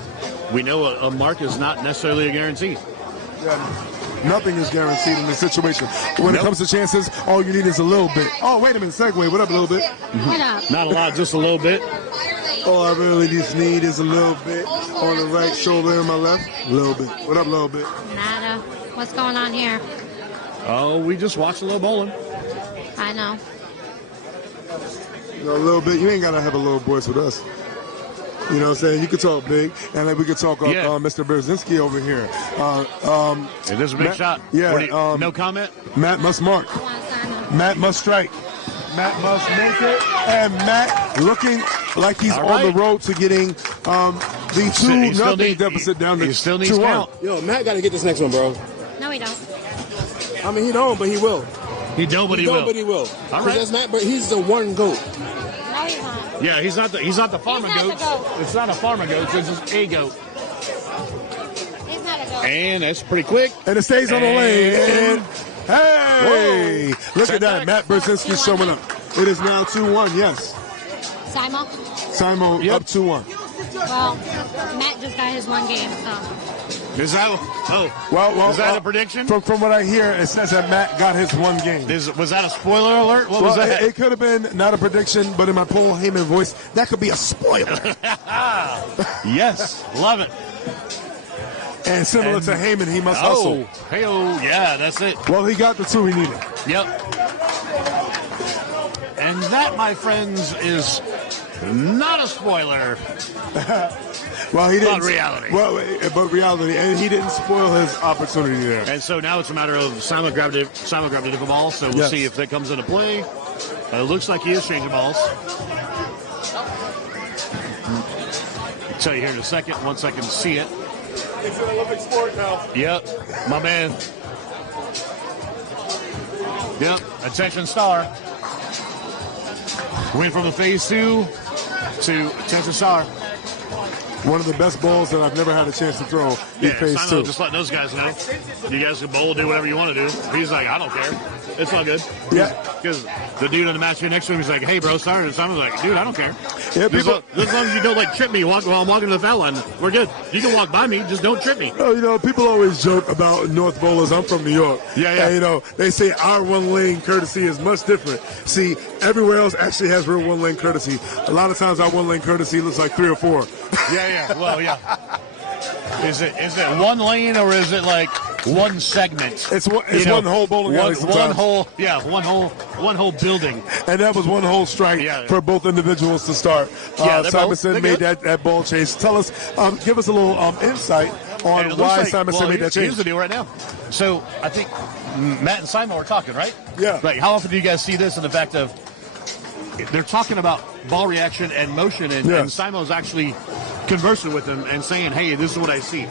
we know a mark is not necessarily a guarantee. Yeah. Nothing is guaranteed in this situation. When it comes to chances, all you need is a little bit. Oh, wait a minute, segue. What up, a little bit? What up? Not a lot, just a little bit. All I really just need is a little bit on the right shoulder and my left. A little bit. What up, little bit? Nada. What's going on here? Oh, we just watched a little bowling. I know. You know, a little bit. You ain't got to have a little voice with us. You know what I'm saying? You could talk big, and like we could talk Mr. Burzynski over here. It is a big shot. Yeah. No comment? Matt must mark. Matt must strike. Matt must make it. And Matt looking like he's on the road to getting the 2-0 deficit down to 2-1. He still needs count. Yo, Matt got to get this next one, bro. No, we don't. I mean, he don't, but he will. He don't, but he will. All right. That's Matt, but he's the one GOAT. No, he's not. Yeah, he's not the farmer goat. It's not a farmer goat. It's just a goat. He's not a goat. And that's pretty quick. And it stays on the lane. And hey, look at that. Matt Burzynski showing up. It is now 2-1. Yes. Simon up 2-1. Well, Matt just got his one game, so. Is that is that a prediction? From what I hear, it says that Matt got his one game. Was that a spoiler alert? What was that? It could have been not a prediction, but in my Paul Heyman voice, that could be a spoiler. Yes, love it. And similar to Heyman, he must hustle. Yeah, that's it. Well, he got the 2 he needed. Yep. And that, my friends, is not a spoiler. Well, he didn't. But reality. But reality, and he didn't spoil his opportunity there. And so now it's a matter of Simon grabbed a different ball, so we'll see if that comes into play. It looks like he is changing balls. I'll tell you here in a second, once I can see it. It's an Olympic sport now. Yep, my man. Yep, attention star. Went from the phase 2 to attention star. One of the best balls that I've never had a chance to throw in phase 2. Just letting those guys know. You guys can bowl, do whatever you want to do. He's like, I don't care. It's all good. Yeah. Because the dude on the match next to him, he's like, hey, bro, sorry. And Simon's like, dude, I don't care. Yeah, people, as long as you don't, like, trip me while I'm walking to the foul line, we're good. You can walk by me, just don't trip me. Oh, people always joke about North Bowlers. I'm from New York. Yeah. And, they say our one-lane courtesy is much different. See, everywhere else actually has real one-lane courtesy. A lot of times our one-lane courtesy looks like 3 or 4. Yeah. Well, yeah. Is it one lane or is it like one segment? It's one whole bowling alley sometimes. One whole building. And that was one whole strike for both individuals to start. Simonsen made that ball change. Tell us, give us a little insight on why Simonsen made that change. Here's the deal right now. So I think Matt and Simon were talking, right? Yeah. Like, how often do you guys see this in the fact of they're talking about ball reaction and motion, and Simon's actually conversing with them and saying, hey, this is what I see.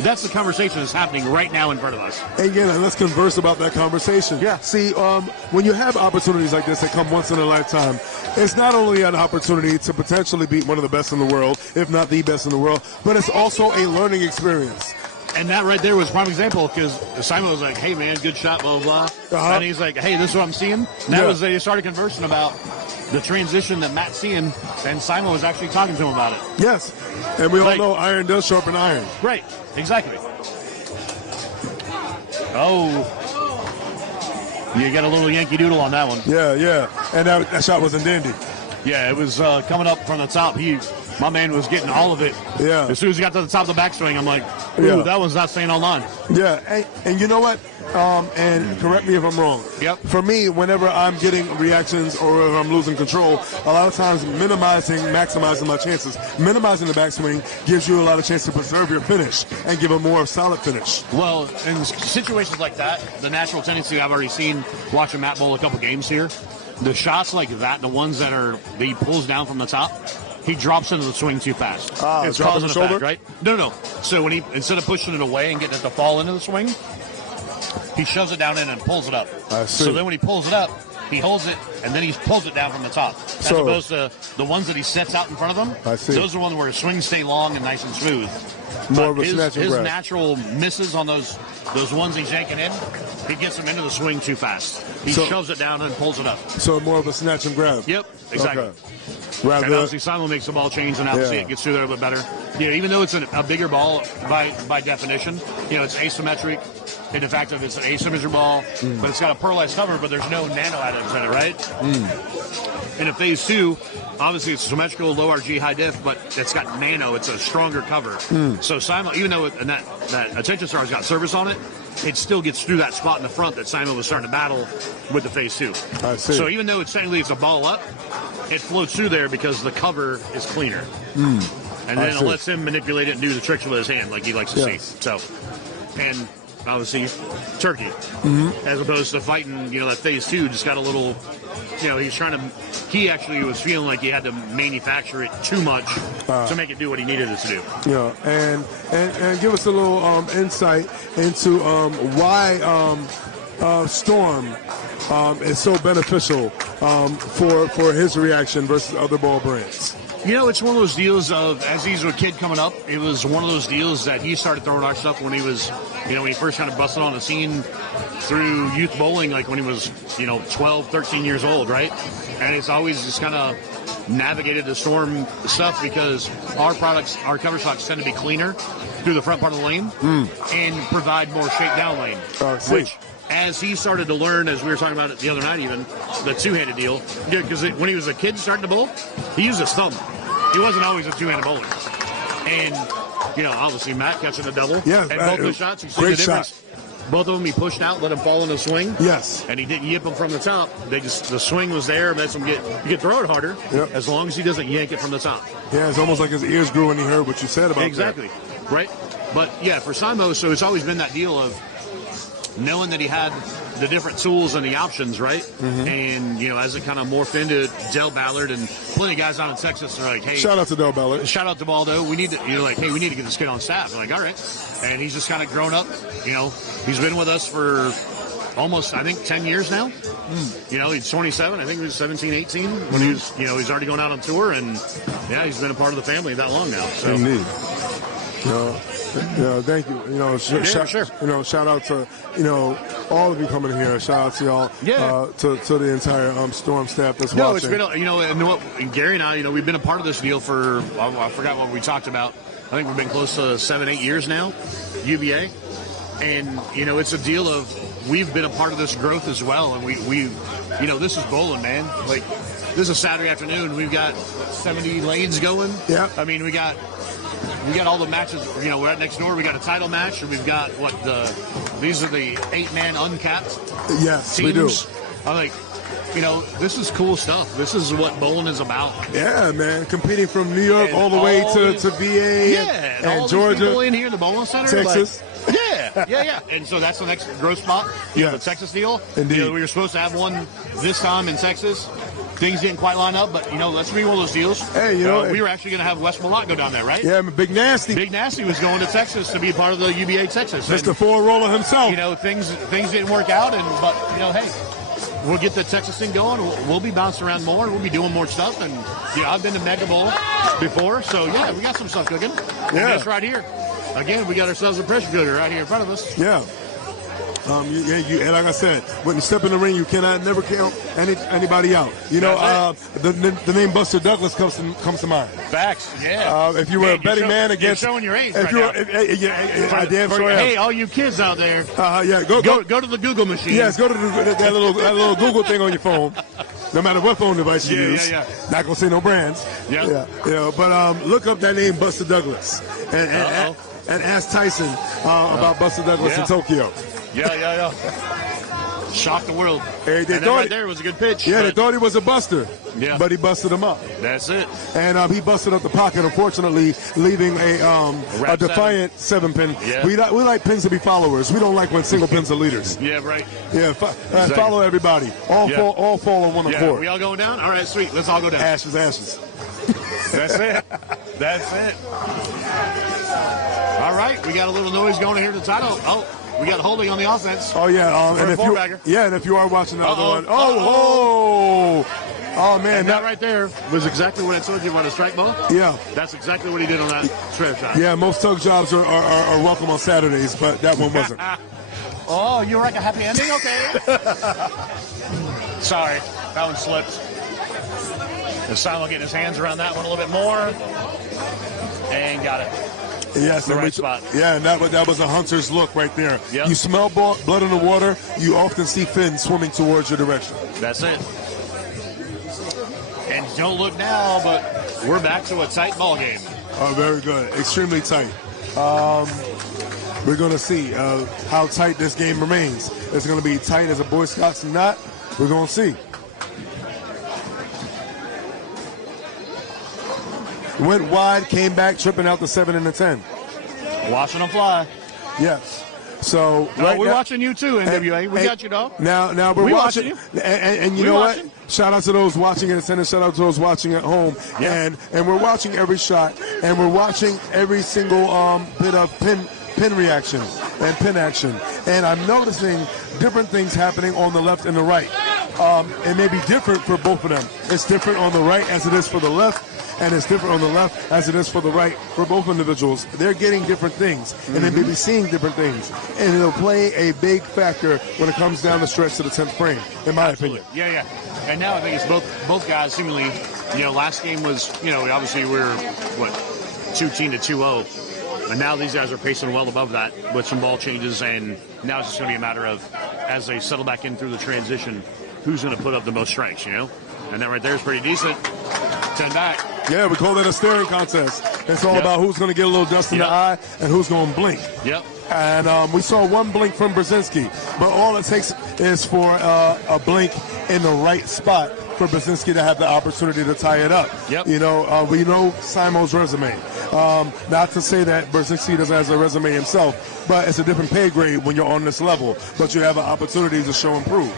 That's the conversation that's happening right now in front of us. Again, let's converse about that conversation. Yeah. See, when you have opportunities like this that come once in a lifetime, it's not only an opportunity to potentially beat one of the best in the world, if not the best in the world, but it's also a learning experience. And that right there was a prime example, because Simon was like, hey, man, good shot, blah, blah, blah. And he's like, hey, this is what I'm seeing. And that was, they started conversing about the transition that Matt's seeing, and Simon was actually talking to him about it. Yes. And we all know iron does sharpen iron. Right. Exactly. Oh. You got a little Yankee Doodle on that one. Yeah. And that shot wasn't dandy. Yeah, it was coming up from the top. My man was getting all of it. Yeah. As soon as he got to the top of the backswing, I'm like, ooh, that one's not staying online. Yeah. And you know what? And correct me if I'm wrong. Yep. For me, whenever I'm getting reactions or if I'm losing control, a lot of times maximizing my chances. Minimizing the backswing gives you a lot of chance to preserve your finish and give a more solid finish. Well, in situations like that, the natural tendency I've already seen watching Matt bowl a couple games here, the shots like that, the ones that he pulls down from the top, he drops into the swing too fast. It's dropping the shoulder? Right? No. So when instead of pushing it away and getting it to fall into the swing, he shoves it down in and pulls it up. I see. So then when he pulls it up, he holds it, and then he pulls it down from the top. As opposed to the ones that he sets out in front of him, I see. Those are ones where his swings stay long and nice and smooth. More of a snatch and his grab. natural misses on those ones he's yanking in, he gets them into the swing too fast. He shoves it down and pulls it up. So more of a snatch and grab. Yep, exactly. Okay. And obviously Simon makes the ball change, and obviously it gets through there a bit better. Even though it's a bigger ball by definition, it's asymmetric. In the fact that it's an asymmetric ball, but it's got a pearlized cover, but there's no nano atoms in it, right? In a phase 2, obviously it's symmetrical, low RG, high diff, but it's got nano. It's a stronger cover. So Simon, even though that attention star's got service on it, it still gets through that spot in the front that Simon was starting to battle with the phase 2. I see. So even though it's a ball up, it floats through there because the cover is cleaner. And then it lets him manipulate it and do the tricks with his hand like he likes to see. So, and obviously turkey, as opposed to fighting, that phase 2 just got a little, he actually was feeling like he had to manufacture it too much to make it do what he needed it to do. Yeah, and give us a little insight into why Storm is so beneficial for his reaction versus other ball brands. It's one of those deals of, as he's a kid coming up, it was one of those deals that he started throwing our stuff when he was, when he first kind of busted on the scene through youth bowling, like when he was, 12, 13 years old, right? And it's always just kind of navigated the Storm stuff because our cover stocks tend to be cleaner through the front part of the lane and provide more shakedown lane, which, as he started to learn, as we were talking about it the other night even, the two-handed deal, because when he was a kid starting to bowl, he used his thumb. He wasn't always a two-handed bowler. And, obviously Matt catching a double. Yeah, and both the shots, you see great the difference. Shot. both of them he pushed out, let him fall in the swing. Yes. And he didn't yip him from the top. The swing was there, makes him you can throw it harder as long as he doesn't yank it from the top. Yeah, it's almost like his ears grew when he heard what you said about exactly. Right? But, yeah, for Simo, so it's always been that deal of knowing that he had the different tools and the options, right? Mm-hmm. And, as it kind of morphed into Del Ballard and plenty of guys out in Texas are like, hey. Shout out to Del Ballard. Shout out to Baldo. We need to, hey, we need to get this kid on staff. I'm like, all right. And he's just kind of grown up. He's been with us for almost, I think, 10 years now. He's 27. I think he was 17, 18 when he was, he's already going out on tour. And, yeah, he's been a part of the family that long now. So. Indeed. Yeah, thank you. Sure. Shout out to all of you coming here. Shout out to y'all. Yeah. To the entire Storm staff that's watching. It's been and Gary and I, we've been a part of this deal for I forgot what we talked about. I think we've been close to 7-8 years now, UVA, and it's a deal of we've been a part of this growth as well, and we this is bowling, man. Like this is Saturday afternoon. We've got 70 lanes going. Yeah. I mean, we got all the matches. We're right next door. We got a title match, and we've got these are the 8-man uncapped. Yes, teams. we do. I'm like, this is cool stuff. This is what bowling is about. Yeah, man. Competing from New York all the way to VA and all Georgia. These people in here, the bowling center, Texas. Yeah. And so that's the next growth spot. The Texas deal. Indeed. We were supposed to have one this time in Texas. Things didn't quite line up, but let's be one of those deals. Hey, we were actually going to have Wes Malott go down there, right? Yeah, Big Nasty. Big Nasty was going to Texas to be a part of the UVA Texas. Mr. Four-roller himself. Things didn't work out, but hey, we'll get the Texas thing going. We'll be bouncing around more. We'll be doing more stuff. And, I've been to Mega Bowl before. So, yeah, we got some stuff cooking. And that's right here. Again, we got ourselves a pressure cooker right here in front of us. Yeah. And like I said, when you step in the ring, you cannot never count anybody out. The name Buster Douglas comes to mind. Facts, yeah. If you were a betting man against, you're showing your age I damn sure am. Hey, all you kids out there, go to the Google machine. Yes, go to that little Google thing on your phone. No matter what phone device you use. Yeah. Not gonna say no brands. Yeah. But look up that name, Buster Douglas, and ask Tyson about Buster Douglas in Tokyo. Yeah. Shocked the world. Hey, that right there was a good pitch. Yeah, they thought he was a buster. Yeah. But he busted him up. That's it. And he busted up the pocket, unfortunately, leaving a defiant 7-pin. Yeah. We like pins to be followers. We don't like when single pins are leaders. Yeah, right. Yeah, exactly. Follow everybody. All fall on one accord. We all going down? All right, sweet. Let's all go down. Ashes. That's it. All right, we got a little noise going here at the title. Oh, we got holding on the offense. Oh, yeah. And if you are watching the other one. Oh, man. And that right there was exactly what I told you about a strike ball. Yeah. That's exactly what he did on that trap shot. Yeah, most tug jobs are welcome on Saturdays, but that one wasn't. Oh, you were like a happy ending? Okay. Sorry, that one slipped. And Simon getting his hands around that one a little bit more. And got it. Yes, the right spot. Yeah, and that was a hunter's look right there. Yep. You smell blood in the water, you often see fins swimming towards your direction. That's it. And don't look now, but we're back to a tight ball game. Oh, very good. Extremely tight. We're going to see how tight this game remains. It's going to be tight as a Boy Scouts knot. We're going to see. Went wide, came back, tripping out the 7 and the 10. Watching them fly. Yes. So we're watching you too, NWA. We got you, dog. Now we're watching you. And you know watching. What? Shout out to those watching in the center. Shout out to those watching at home. Yeah. And we're watching every shot, and we're watching every single bit of pin reaction and pin action. And I'm noticing different things happening on the left and the right. It may be different for both of them. It's different on the right as it is for the left. And it's different on the left as it is for the right for both individuals. They're getting different things, and they may be seeing different things. And it'll play a big factor when it comes down the stretch to the 10th frame, in my opinion. Yeah. And now I think it's both guys seemingly, last game was, obviously we're, 2-2 to 2-0. And now these guys are pacing well above that with some ball changes, and now it's just going to be a matter of, as they settle back in through the transition, who's going to put up the most strikes, And that right there is pretty decent. 10 back. Yeah, we call that a staring contest. It's all about who's going to get a little dust in the eye and who's going to blink. Yep. And we saw one blink from Burzynski, but all it takes is for a blink in the right spot for Burzynski to have the opportunity to tie it up. Yep. You know, we know Simon's resume. Not to say that Burzynski doesn't have a resume himself, but it's a different pay grade when you're on this level. But you have an opportunity to show improve.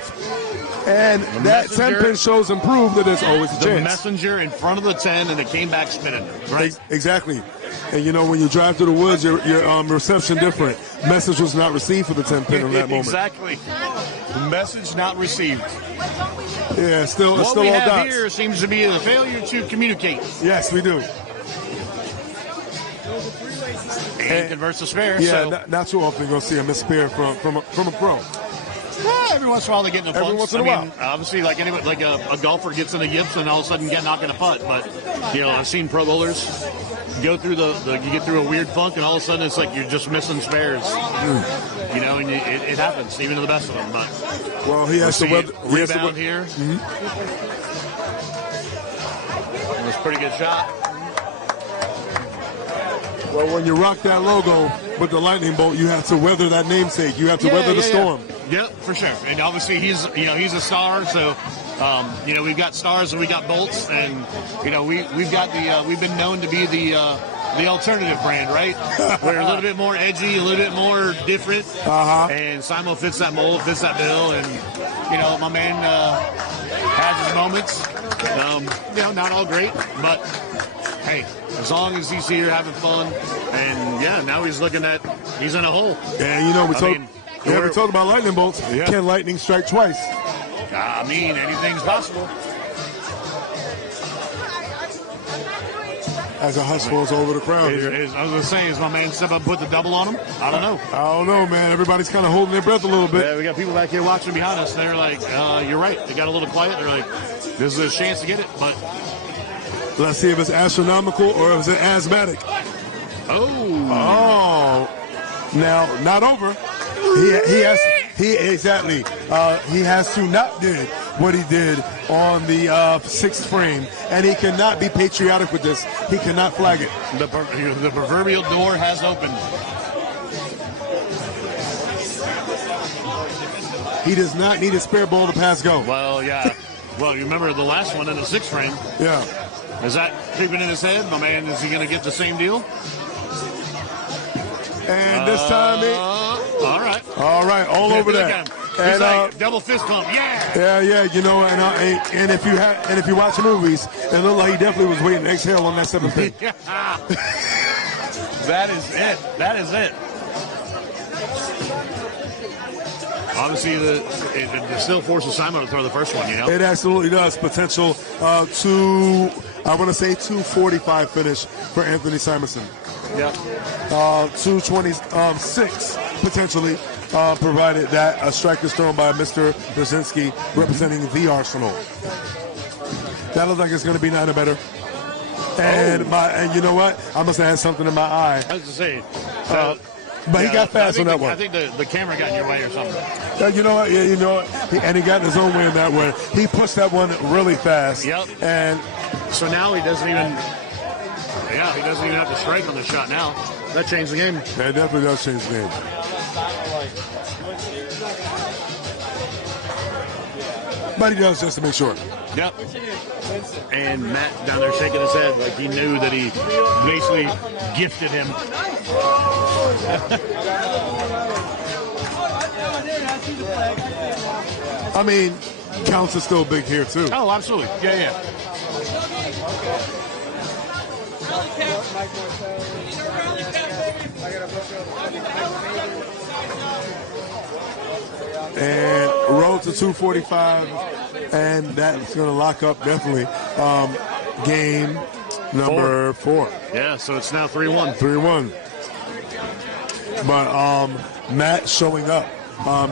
And that 10-pin shows improve that there's always a chance. The messenger in front of the 10, and it came back spinning. Right? Exactly. And, you know, when you drive through the woods, your reception different. Message was not received for the 10-pin in that moment. Exactly. Message not received. Yeah, still what still we all have dots. here seems to be the failure to communicate. Yes, we do. And converts the spare. Yeah, so. not too often you're going to see a missed spare from a pro. Every once in a while they get in a putt. Every once in a while. Obviously, like anybody, like a golfer gets in a yips and all of a sudden get knocked in a putt. But you know, I've seen pro bowlers go through you get through a weird funk and all of a sudden it's like you're just missing spares. You know, and it happens even to the best of them. But well, he has to rebound here. Mm-hmm. It was a pretty good shot. Well, when you rock that logo with the lightning bolt, you have to weather that namesake. You have to weather the storm. Yep, for sure. And obviously he's a star, so you know, we've got stars and we got bolts, and you know, we've been known to be the alternative brand, right? We're a little bit more edgy, a little bit more different. And Simon fits that mold, fits that bill, and you know, my man has his moments. You know, not all great, but hey, as long as he's here having fun, and yeah, now he's in a hole. And you know, we talked about lightning bolts. Yeah. Can lightning strike twice? I mean, anything's possible. As a hush falls over the crowd. I was going to say, is my man step up and put the double on him? I don't know. I don't know, man. Everybody's kind of holding their breath a little bit. Yeah, we got people back here watching behind us, and they're like, you're right. They got a little quiet. They're like, this is a chance to get it, but... Let's see if it's astronomical or if it's asthmatic. Oh. Now, not over. He has to not did what he did on the 6th frame, and he cannot be patriotic with this. He cannot flag it. The proverbial door has opened. He does not need a spare ball to pass go. Well, yeah. Well, you remember the last one in the 6th frame. Yeah. Is that creeping in his head? My man, is he going to get the same deal? And this time, all right, all over that. And like, double fist pump, yeah. Yeah. You know, and if you watch movies, it looked like he definitely was waiting to exhale on that 7th pin. That is it. Obviously, it still forces Simon to throw the first one, you know? It absolutely does. Potential I want to say 245 finish for Anthony Simonsen. Yeah. 226 potentially, provided that a strike is thrown by Mr. Burzynski representing the Arsenal. That looks like it's going to be 9 or better. And you know what? I must have had something in my eye. I was to say. But he got fast on that one. I think the camera got in your way or something. You know what? Yeah, you know what? And he got in his own way in that one. He pushed that one really fast. Yep. And so now he doesn't even have to strike on the shot now. That changed the game. That definitely does change the game. But he does just to make sure. Yep. And Matt down there shaking his head like he knew that he basically gifted him. I mean, counts is still big here too. Oh, absolutely. Yeah. And road to 245, and that's going to lock up definitely game number 4. Yeah, so it's now 3-1. 3-1. But Matt showing up.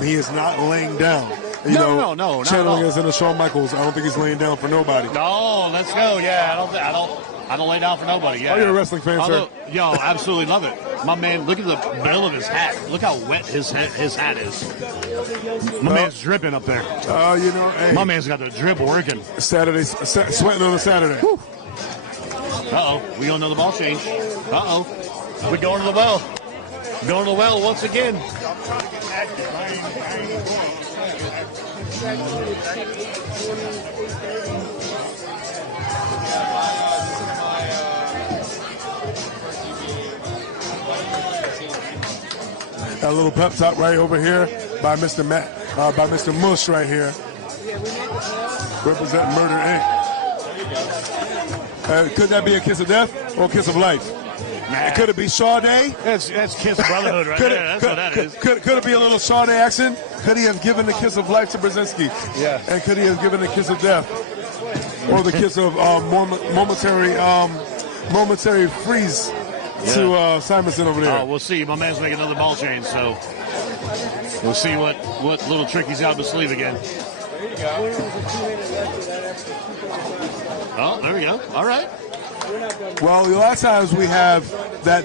He is not laying down. No, channeling us into Shawn Michaels. I don't think he's laying down for nobody. No, let's go. Yeah, I don't lay down for nobody. Yeah. Oh, you're a wrestling fan, sir. Yo, absolutely love it. My man, look at the bill of his hat. Look how wet his hat is. My man's dripping up there. Hey, my man's got the drip working. Saturday, sweating on a Saturday. Whew. We gonna know the ball change. We going to the well. Going to the well once again. Got a little pep talk right over here by Mr. by Mr. Mush right here. Representing Murder Inc. Could that be a kiss of death or a kiss of life? Nah. Could it be Sade? That's kiss brotherhood right there. That's what that is. Could it be a little Sade action? Could he have given the kiss of life to Burzynski? Yeah. And could he have given the kiss of death? Or the kiss of momentary freeze to Simonsen over there? Oh, we'll see. My man's making another ball change, so we'll see what little trick he's out of his sleeve again. There you go. Oh, there we go. All right. Well, a lot of times we have that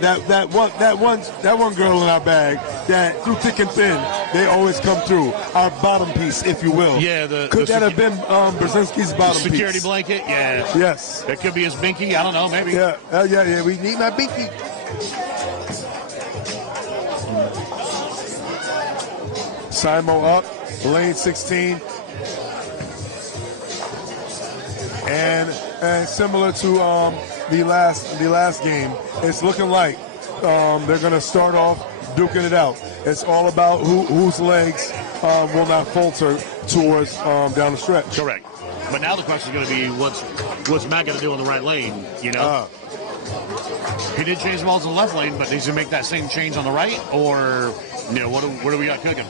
one girl in our bag that through thick and thin they always come through our bottom piece, if you will. Yeah, could that have been Burzynski's bottom security piece? blanket? Yeah. Yes. It could be his binky. I don't know. Maybe. Yeah. Yeah. We need my binky. Simo up, lane 16, and similar to the last game, it's looking like they're going to start off duking it out. It's all about whose legs will not falter towards down the stretch. Correct. But now the question is going to be what's Matt going to do in the right lane? You know, he did change the balls in the left lane, but does he make that same change on the right, or what do we got cooking?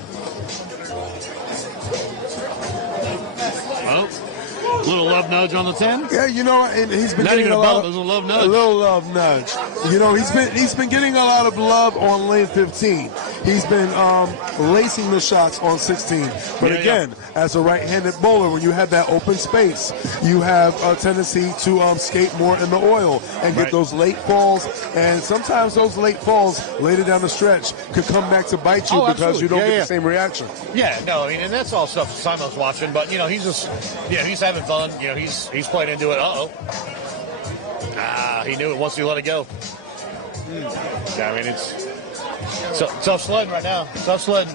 Oh, little love nudge on the 10. Yeah, and he's been not getting even a love nudge. A little love nudge. He's been getting a lot of love on lane 15. He's been lacing the shots on 16. But again, as a right-handed bowler, when you have that open space, you have a tendency to skate more in the oil and get those late falls. And sometimes those late falls later down the stretch could come back to bite you because you don't get the same reaction. Yeah, no, I mean, and that's all stuff Simon's watching. But he's just, he's having fun. He's playing into it. He knew it once he let it go. Yeah, I mean, it's tough sledding right now. Tough sledding.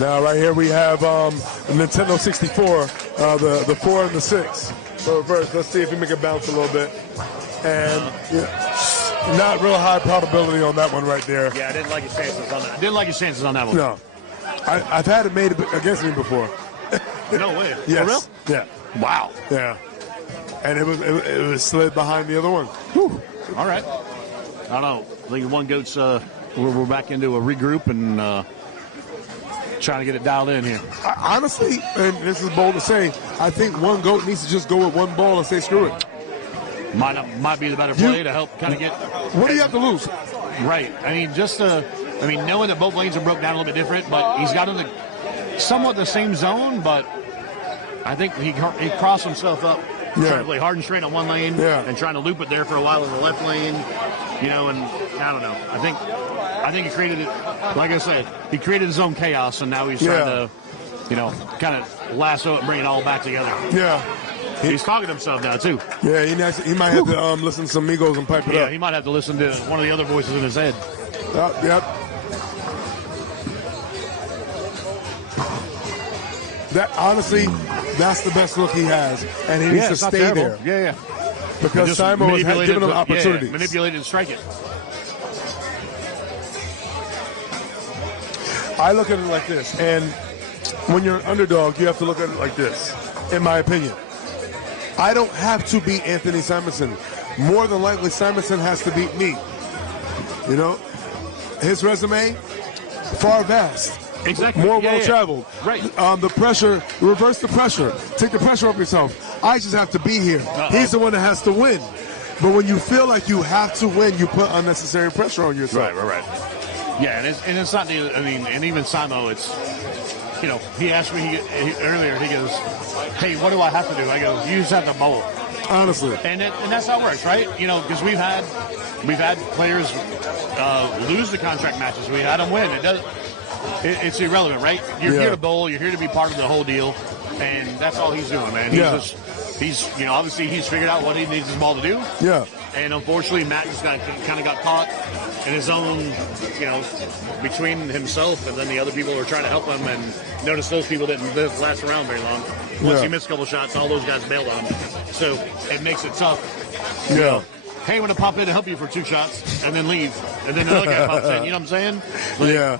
Now, right here we have Nintendo 64, the 4 and the 6. So first, let's see if we make it bounce a little bit. And not real high probability on that one right there. Yeah, I didn't like his chances on that one. No. I've had it made against me before. No way. Yes. For real? Yeah. Wow. Yeah. And it was slid behind the other one. Whew. All right. I don't know. I think one goat's we're back into a regroup and trying to get it dialed in here. Honestly, and this is bold to say, I think one goat needs to just go with one ball and say screw it. Might be the better play to help kind of get. What do you have to lose? Right. I mean, knowing that both lanes are broke down a little bit different, but he's got in somewhat the same zone, but I think he crossed himself up trying to play hard and straight on one lane and trying to loop it there for a while in the left lane, and I don't know. I think he created it, like I said, he created his own chaos, and now he's trying to, kind of lasso it and bring it all back together. Yeah. He's talking to himself now, too. Yeah, he might have to listen to some Migos and pipe it up. Yeah, he might have to listen to one of the other voices in his head. Yep. Honestly, that's the best look he has, and he needs to stay there. Yeah. Because Simon has given him opportunities. Yeah, manipulated and strike it. I look at it like this, and when you're an underdog, you have to look at it like this, in my opinion. I don't have to beat Anthony Simonsen. More than likely, Simonsen has to beat me. His resume, far vast. Exactly. More well-traveled. Right. The pressure, reverse the pressure. Take the pressure off yourself. I just have to be here. He's the one that has to win. But when you feel like you have to win, you put unnecessary pressure on yourself. Right. Yeah, and it's not, and even Simo, it's, he asked me earlier, he goes, hey, what do I have to do? I go, you just have to bowl. Honestly. And that's how it works, right? Because we've had players lose the contract matches. We had them win. it's irrelevant, right? You're here to bowl. You're here to be part of the whole deal, and that's all he's doing, man. He's obviously he's figured out what he needs his ball to do. Yeah. And unfortunately, Matt just kind of got caught in his own, between himself and then the other people who were trying to help him. And notice those people didn't last around very long. Once he missed a couple shots, all those guys bailed on him. So it makes it tough. Yeah. Hey, I'm going to pop in to help you for 2 shots and then leave. And then another guy pops in. You know what I'm saying? Like, yeah.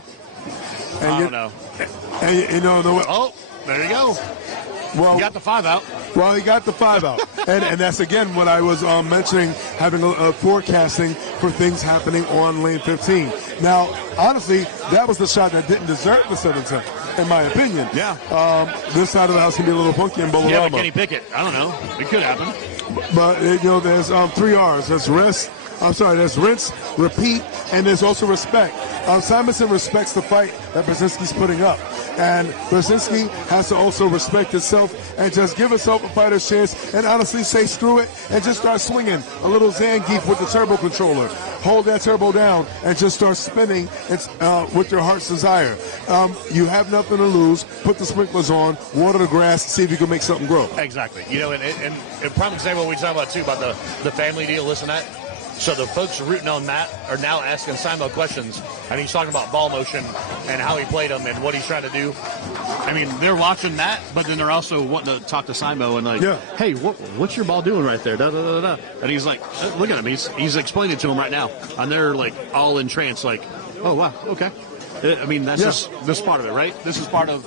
And I don't know. And oh, there you go. Well, he got the 5 out. Well, he got the 5 out. and that's, again, what I was mentioning, having a forecasting for things happening on lane 15. Now, honestly, that was the shot that didn't deserve the 7-10, in my opinion. Yeah. This side of the house can be a little funky in Bolorama. Yeah, but can he pick it? I don't know. It could happen. But, there's 3 R's. There's rinse, repeat, and there's also respect. Simonsen respects the fight that Burzynski's putting up. And Burzynski has to also respect himself and just give himself a fighter's chance and honestly say screw it and just start swinging. A little Zangief with the turbo controller. Hold that turbo down and just start spinning with your heart's desire. You have nothing to lose. Put the sprinklers on, water the grass, see if you can make something grow. Exactly. And prime example we talk about, too, about the family deal, listen to that. So the folks rooting on Matt are now asking Simo questions, and he's talking about ball motion and how he played them and what he's trying to do. I mean, they're watching Matt, but then they're also wanting to talk to Simo and hey, what's your ball doing right there? Da, da, da, da. And he's like, look at him. He's explaining it to him right now, and they're like all entranced, like, oh wow, okay. I mean, that's just this part of it, right? This is part of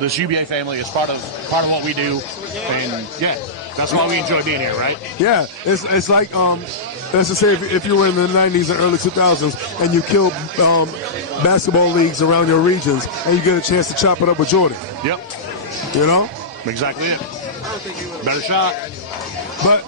this UBA family. It's part of what we do, and that's why we enjoy being here, right? Yeah, it's like let's just say if you were in the 90s and early 2000s and you killed basketball leagues around your regions and you get a chance to chop it up with Jordan. Yep. You know? Exactly it. Better shot. But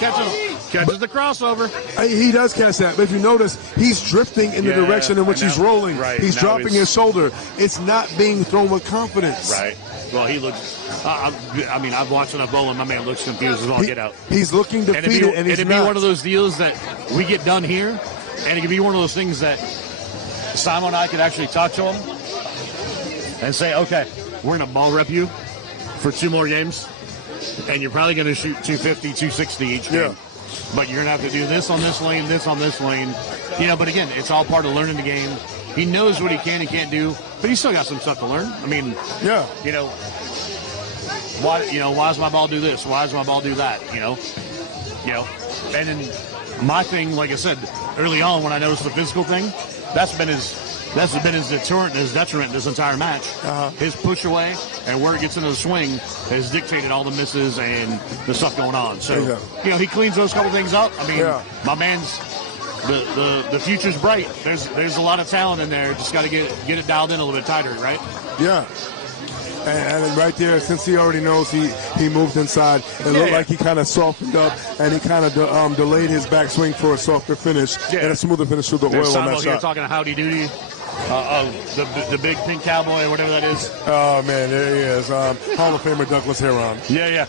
catches the crossover. He does catch that. But if you notice, he's drifting in the direction in which he's rolling. Right. He's dropping his shoulder. It's not being thrown with confidence. Right. Well, he looks. I've watched enough bowling. My man looks confused as all get out. He's looking defeated, and he's not. It'd be one of those deals that we get done here, and it could be one of those things that Simon and I could actually talk to him and say, okay, we're going to ball rep you for 2 more games, and you're probably going to shoot 250, 260 each game. Yeah. But you're going to have to do this on this lane, this on this lane. But again, it's all part of learning the game. He knows what he can and can't do, but he's still got some stuff to learn. I mean, why does my ball do this? Why does my ball do that? And then my thing, like I said early on, when I noticed the physical thing, that's been his deterrent and his detriment this entire match. His push away and where it gets into the swing has dictated all the misses and the stuff going on. So he cleans those couple things up. I mean, my man's. The future's bright. There's a lot of talent in there. Just got to get it dialed in a little bit tighter, right? Yeah. And right there, since he already knows he moved inside, it looked like he kind of softened up and he kind of delayed his backswing for a softer finish and a smoother finish through the oil on that shot. Here talking howdy doody. The big pink cowboy or whatever that is. Oh man, there he is. Hall of Famer Douglas Heron. Yeah.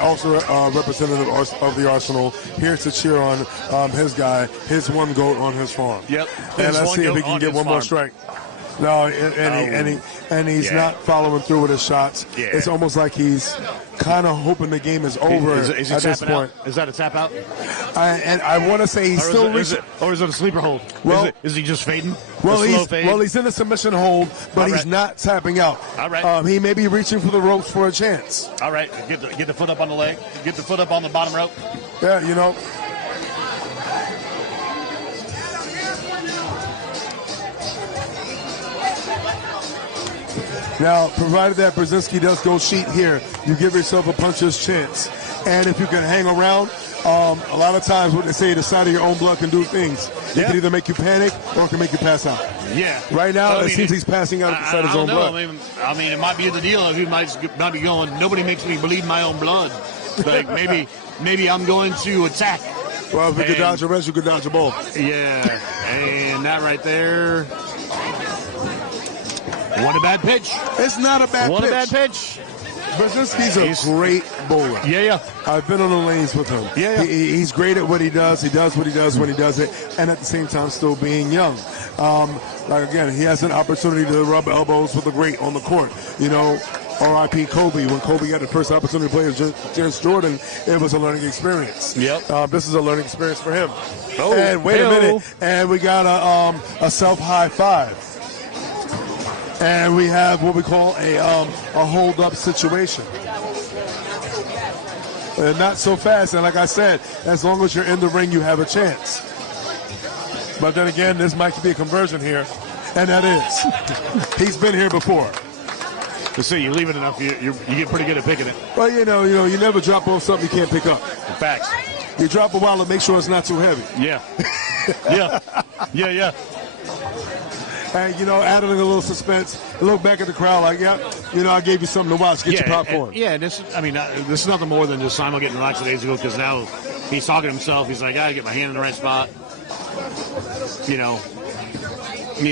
Also representative of the Arsenal, here to cheer on his guy, his one goat on his farm. Yep. And let's see if he can get one more strike. No, and he's not following through with his shots. Yeah. It's almost like he's kind of hoping the game is over is he at this point. Out? Is that a tap out? And I want to say he's still reaching. Or is it a sleeper hold? Well, is he just fading? Well, he's in a submission hold, but he's not tapping out. All right. He may be reaching for the ropes for a chance. All right. Get the foot up on the leg. Get the foot up on the bottom rope. Yeah, Now, provided that Burzynski does go cheat here, you give yourself a puncher's chance. And if you can hang around, a lot of times what they say, the side of your own blood can do things. It can either make you panic or it can make you pass out. Yeah. Right now, it seems he's passing out at the side of his own blood. I mean, it might be the deal. He might be going, nobody makes me bleed my own blood. Like, maybe I'm going to attack. Well, if you could dodge a res, you could dodge a ball. Yeah. And that right there. What a bad pitch. It's not a bad pitch. What a bad pitch. Burzynski's a great bowler. Yeah. I've been on the lanes with him. Yeah. He's great at what he does. He does what he does when he does it, and at the same time still being young. Like, again, he has an opportunity to rub elbows with the great on the court. You know, R.I.P. Kobe. When Kobe got the first opportunity to play with James Jordan, it was a learning experience. Yep. This is a learning experience for him. Oh, and wait a minute. And we got a self-high five. And we have what we call a hold-up situation. And not so fast. And like I said, as long as you're in the ring, you have a chance. But then again, this might be a conversion here. And that is. He's been here before. To see, you leave it enough, you get pretty good at picking it. Well, you never drop off something you can't pick up. Facts. You drop a while and make sure it's not too heavy. Yeah. Yeah. And, adding a little suspense, look back at the crowd like, I gave you something to watch. Get your popcorn. This is nothing more than just Simon getting relaxed days ago, because now he's talking to himself. He's like, I got to get my hand in the right spot. You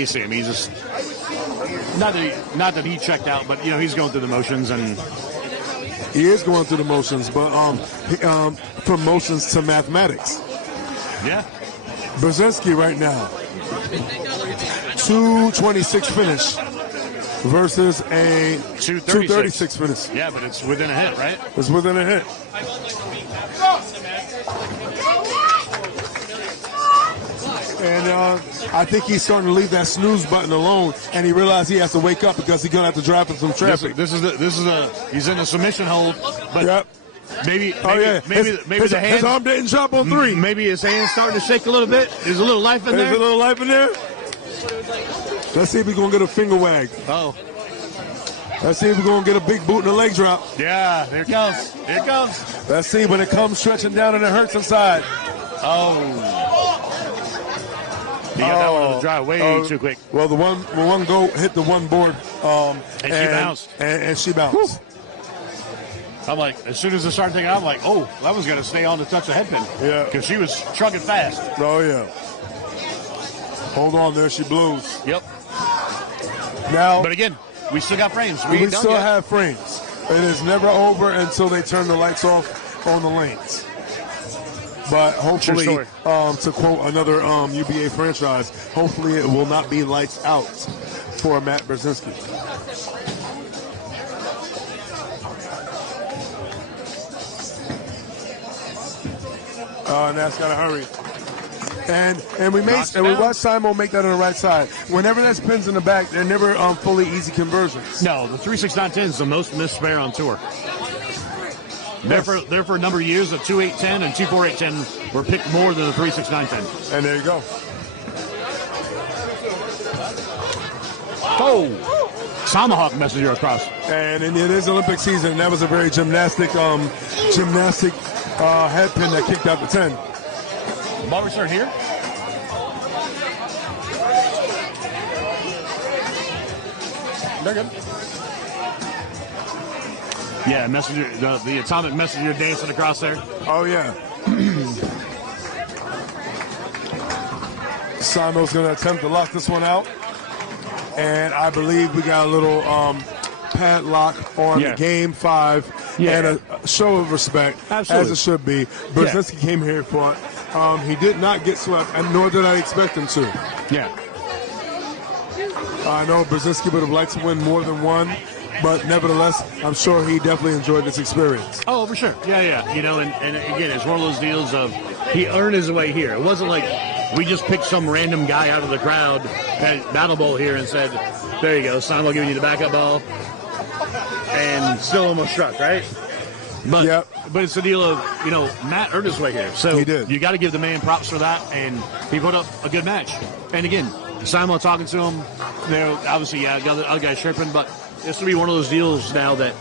see him. He's just, not that he checked out, but, he's going through the motions. And he is going through the motions, but from motions to mathematics. Yeah. Burzynski right now. 226 finish versus a 236 finish. Yeah, but it's within a hit, right? It's within a hit. And I think he's starting to leave that snooze button alone, and he realized he has to wake up because he's going to have to drive through some traffic. He's in a submission hold, but yep. Maybe his arm didn't drop on 3. Maybe his hand's starting to shake a little bit. There's a little life in there. There's a little life in there. Let's see if we're going to get a finger wag. Oh. Let's see if we're going to get a big boot and a leg drop. Yeah, here it comes. Here it comes. Let's see when it comes stretching down and it hurts inside. Oh. You got that one on the drive way too quick. Well, the one goat hit the one board. And she bounced. And she bounced. I'm like, as soon as it started taking out, I'm like, oh, that was going to stay on to touch the headpin. Yeah. Because she was trucking fast. Oh, yeah. Hold on, there she blows. Yep. Now, but again, we still got frames. We still have frames. It is never over until they turn the lights off on the lanes. But hopefully, to quote another UBA franchise, hopefully it will not be lights out for Matt Burzynski. Now it's got to hurry. And we watch Simon make that on the right side. Whenever that spins in the back, they're never fully easy conversions. No, the 3.6910 is the most missed spare on tour. There for a number of years, the 2.810 and 2.4810 were picked more than the 3.6910. And there you go. Oh, tomahawk messenger across. And it is Olympic season, and that was a very gymnastic headpin that kicked out the 10. Ball return here. They're good. Yeah, messenger, the atomic messenger dancing across there. Oh yeah. Simo's going to attempt to lock this one out, and I believe we got a little padlock on Game 5 and a show of respect, as it should be. Burzynski came here for it. He did not get swept, and nor did I expect him to. Yeah. I know Burzynski would have liked to win more than one, but nevertheless, I'm sure he definitely enjoyed this experience. Oh, for sure. Yeah. And again, it's one of those deals of he earned his way here. It wasn't like we just picked some random guy out of the crowd at Battle Bowl here and said, there you go, Simon giving you the backup ball, and still almost struck, right? But it's the deal of, Matt earned his way here. So he did. You got to give the man props for that, and he put up a good match. And again, Simon talking to him, obviously, got the other guy chirping, but it's going to be one of those deals now that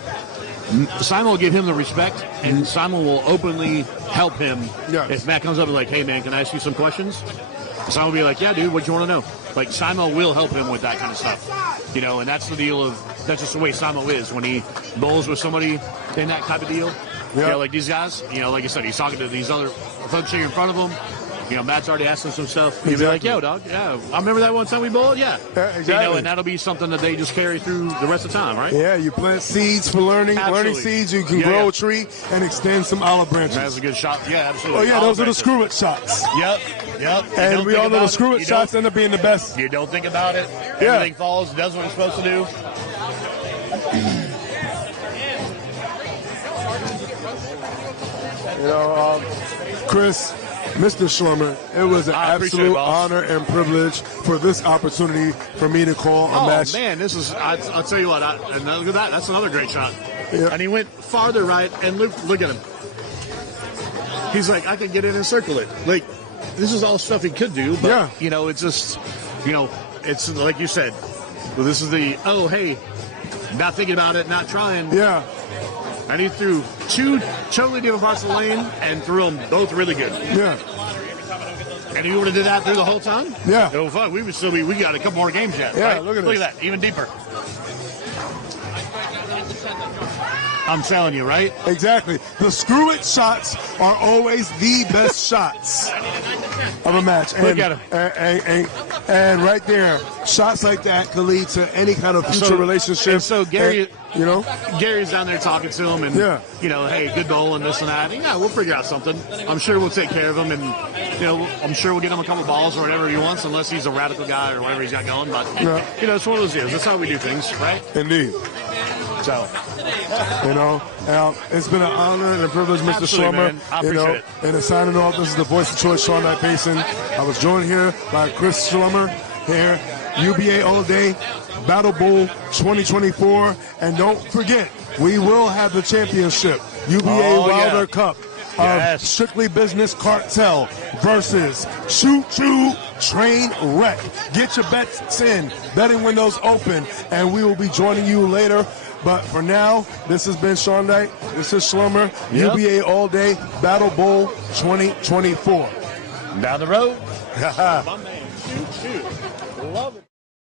Simon will give him the respect, and Simon will openly help him. Yes. If Matt comes up and like, hey, man, can I ask you some questions? Simon will be like, yeah, dude, what you want to know? Like, Simon will help him with that kind of stuff. And that's the deal of, that's just the way Simon is. When he bowls with somebody in that type of deal, like these guys, like I said, he's talking to these other folks here in front of him. Matt's already asking some stuff. You'll Exactly. be like, yo, dog, yeah, I remember that one time we bowled, yeah. Exactly. And that'll be something that they just carry through the rest of the time, right? Yeah, you plant seeds for learning. Absolutely. Learning seeds, you can grow a tree and extend some olive branches. That's a good shot. Yeah, absolutely. Oh, yeah, those are the screw-it shots. Yep. And we all know the screw-it shots end up being the best. You don't think about it. Yeah. Everything falls, does what it's supposed to do. Chris, Mr. Schlemmer, it was an absolute honor and privilege for this opportunity for me to call a match. Oh, man, this is, I'll tell you what, and look at that. That's another great shot. Yeah. And he went farther right, and look at him. He's like, I can get in and circle it. Like, this is all stuff he could do, but, it's just, it's like you said, well, this is the, hey, not thinking about it, not trying. Yeah. And he threw two totally different parts of the lane and threw them both really good. Yeah. And he would have did that through the whole time? Yeah. No fun. We got a couple more games yet. Yeah, right? look at that. Even deeper. I'm telling you, right? Exactly. The screw-it shots are always the best shots of a match. And, look at him. And right there, shots like that could lead to any kind of future relationship. And so Gary, Gary's down there talking to him, and hey, good bowl and this and that. And, we'll figure out something. I'm sure we'll take care of him, and I'm sure we'll get him a couple balls or whatever he wants, unless he's a radical guy or whatever he's got going. But it's one of those deals. That's how we do things, right? Indeed. So, it's been an honor and a privilege, Mr. Schlemmer. I appreciate it. And signing off, this is the voice of choice, Sean Knight Payson. I was joined here by Chris Schlemmer here, UBA All Day Battle Bowl 2024, and don't forget, we will have the championship, UBA Wilder Cup of Strictly Business Cartel versus Choo Choo Train Wreck. Get your bets in, betting windows open, and we will be joining you later. But for now, this has been Sean Knight. This is Schlemmer, UBA All Day Battle Bowl 2024. Down the road. My man, Choo Choo. Love it.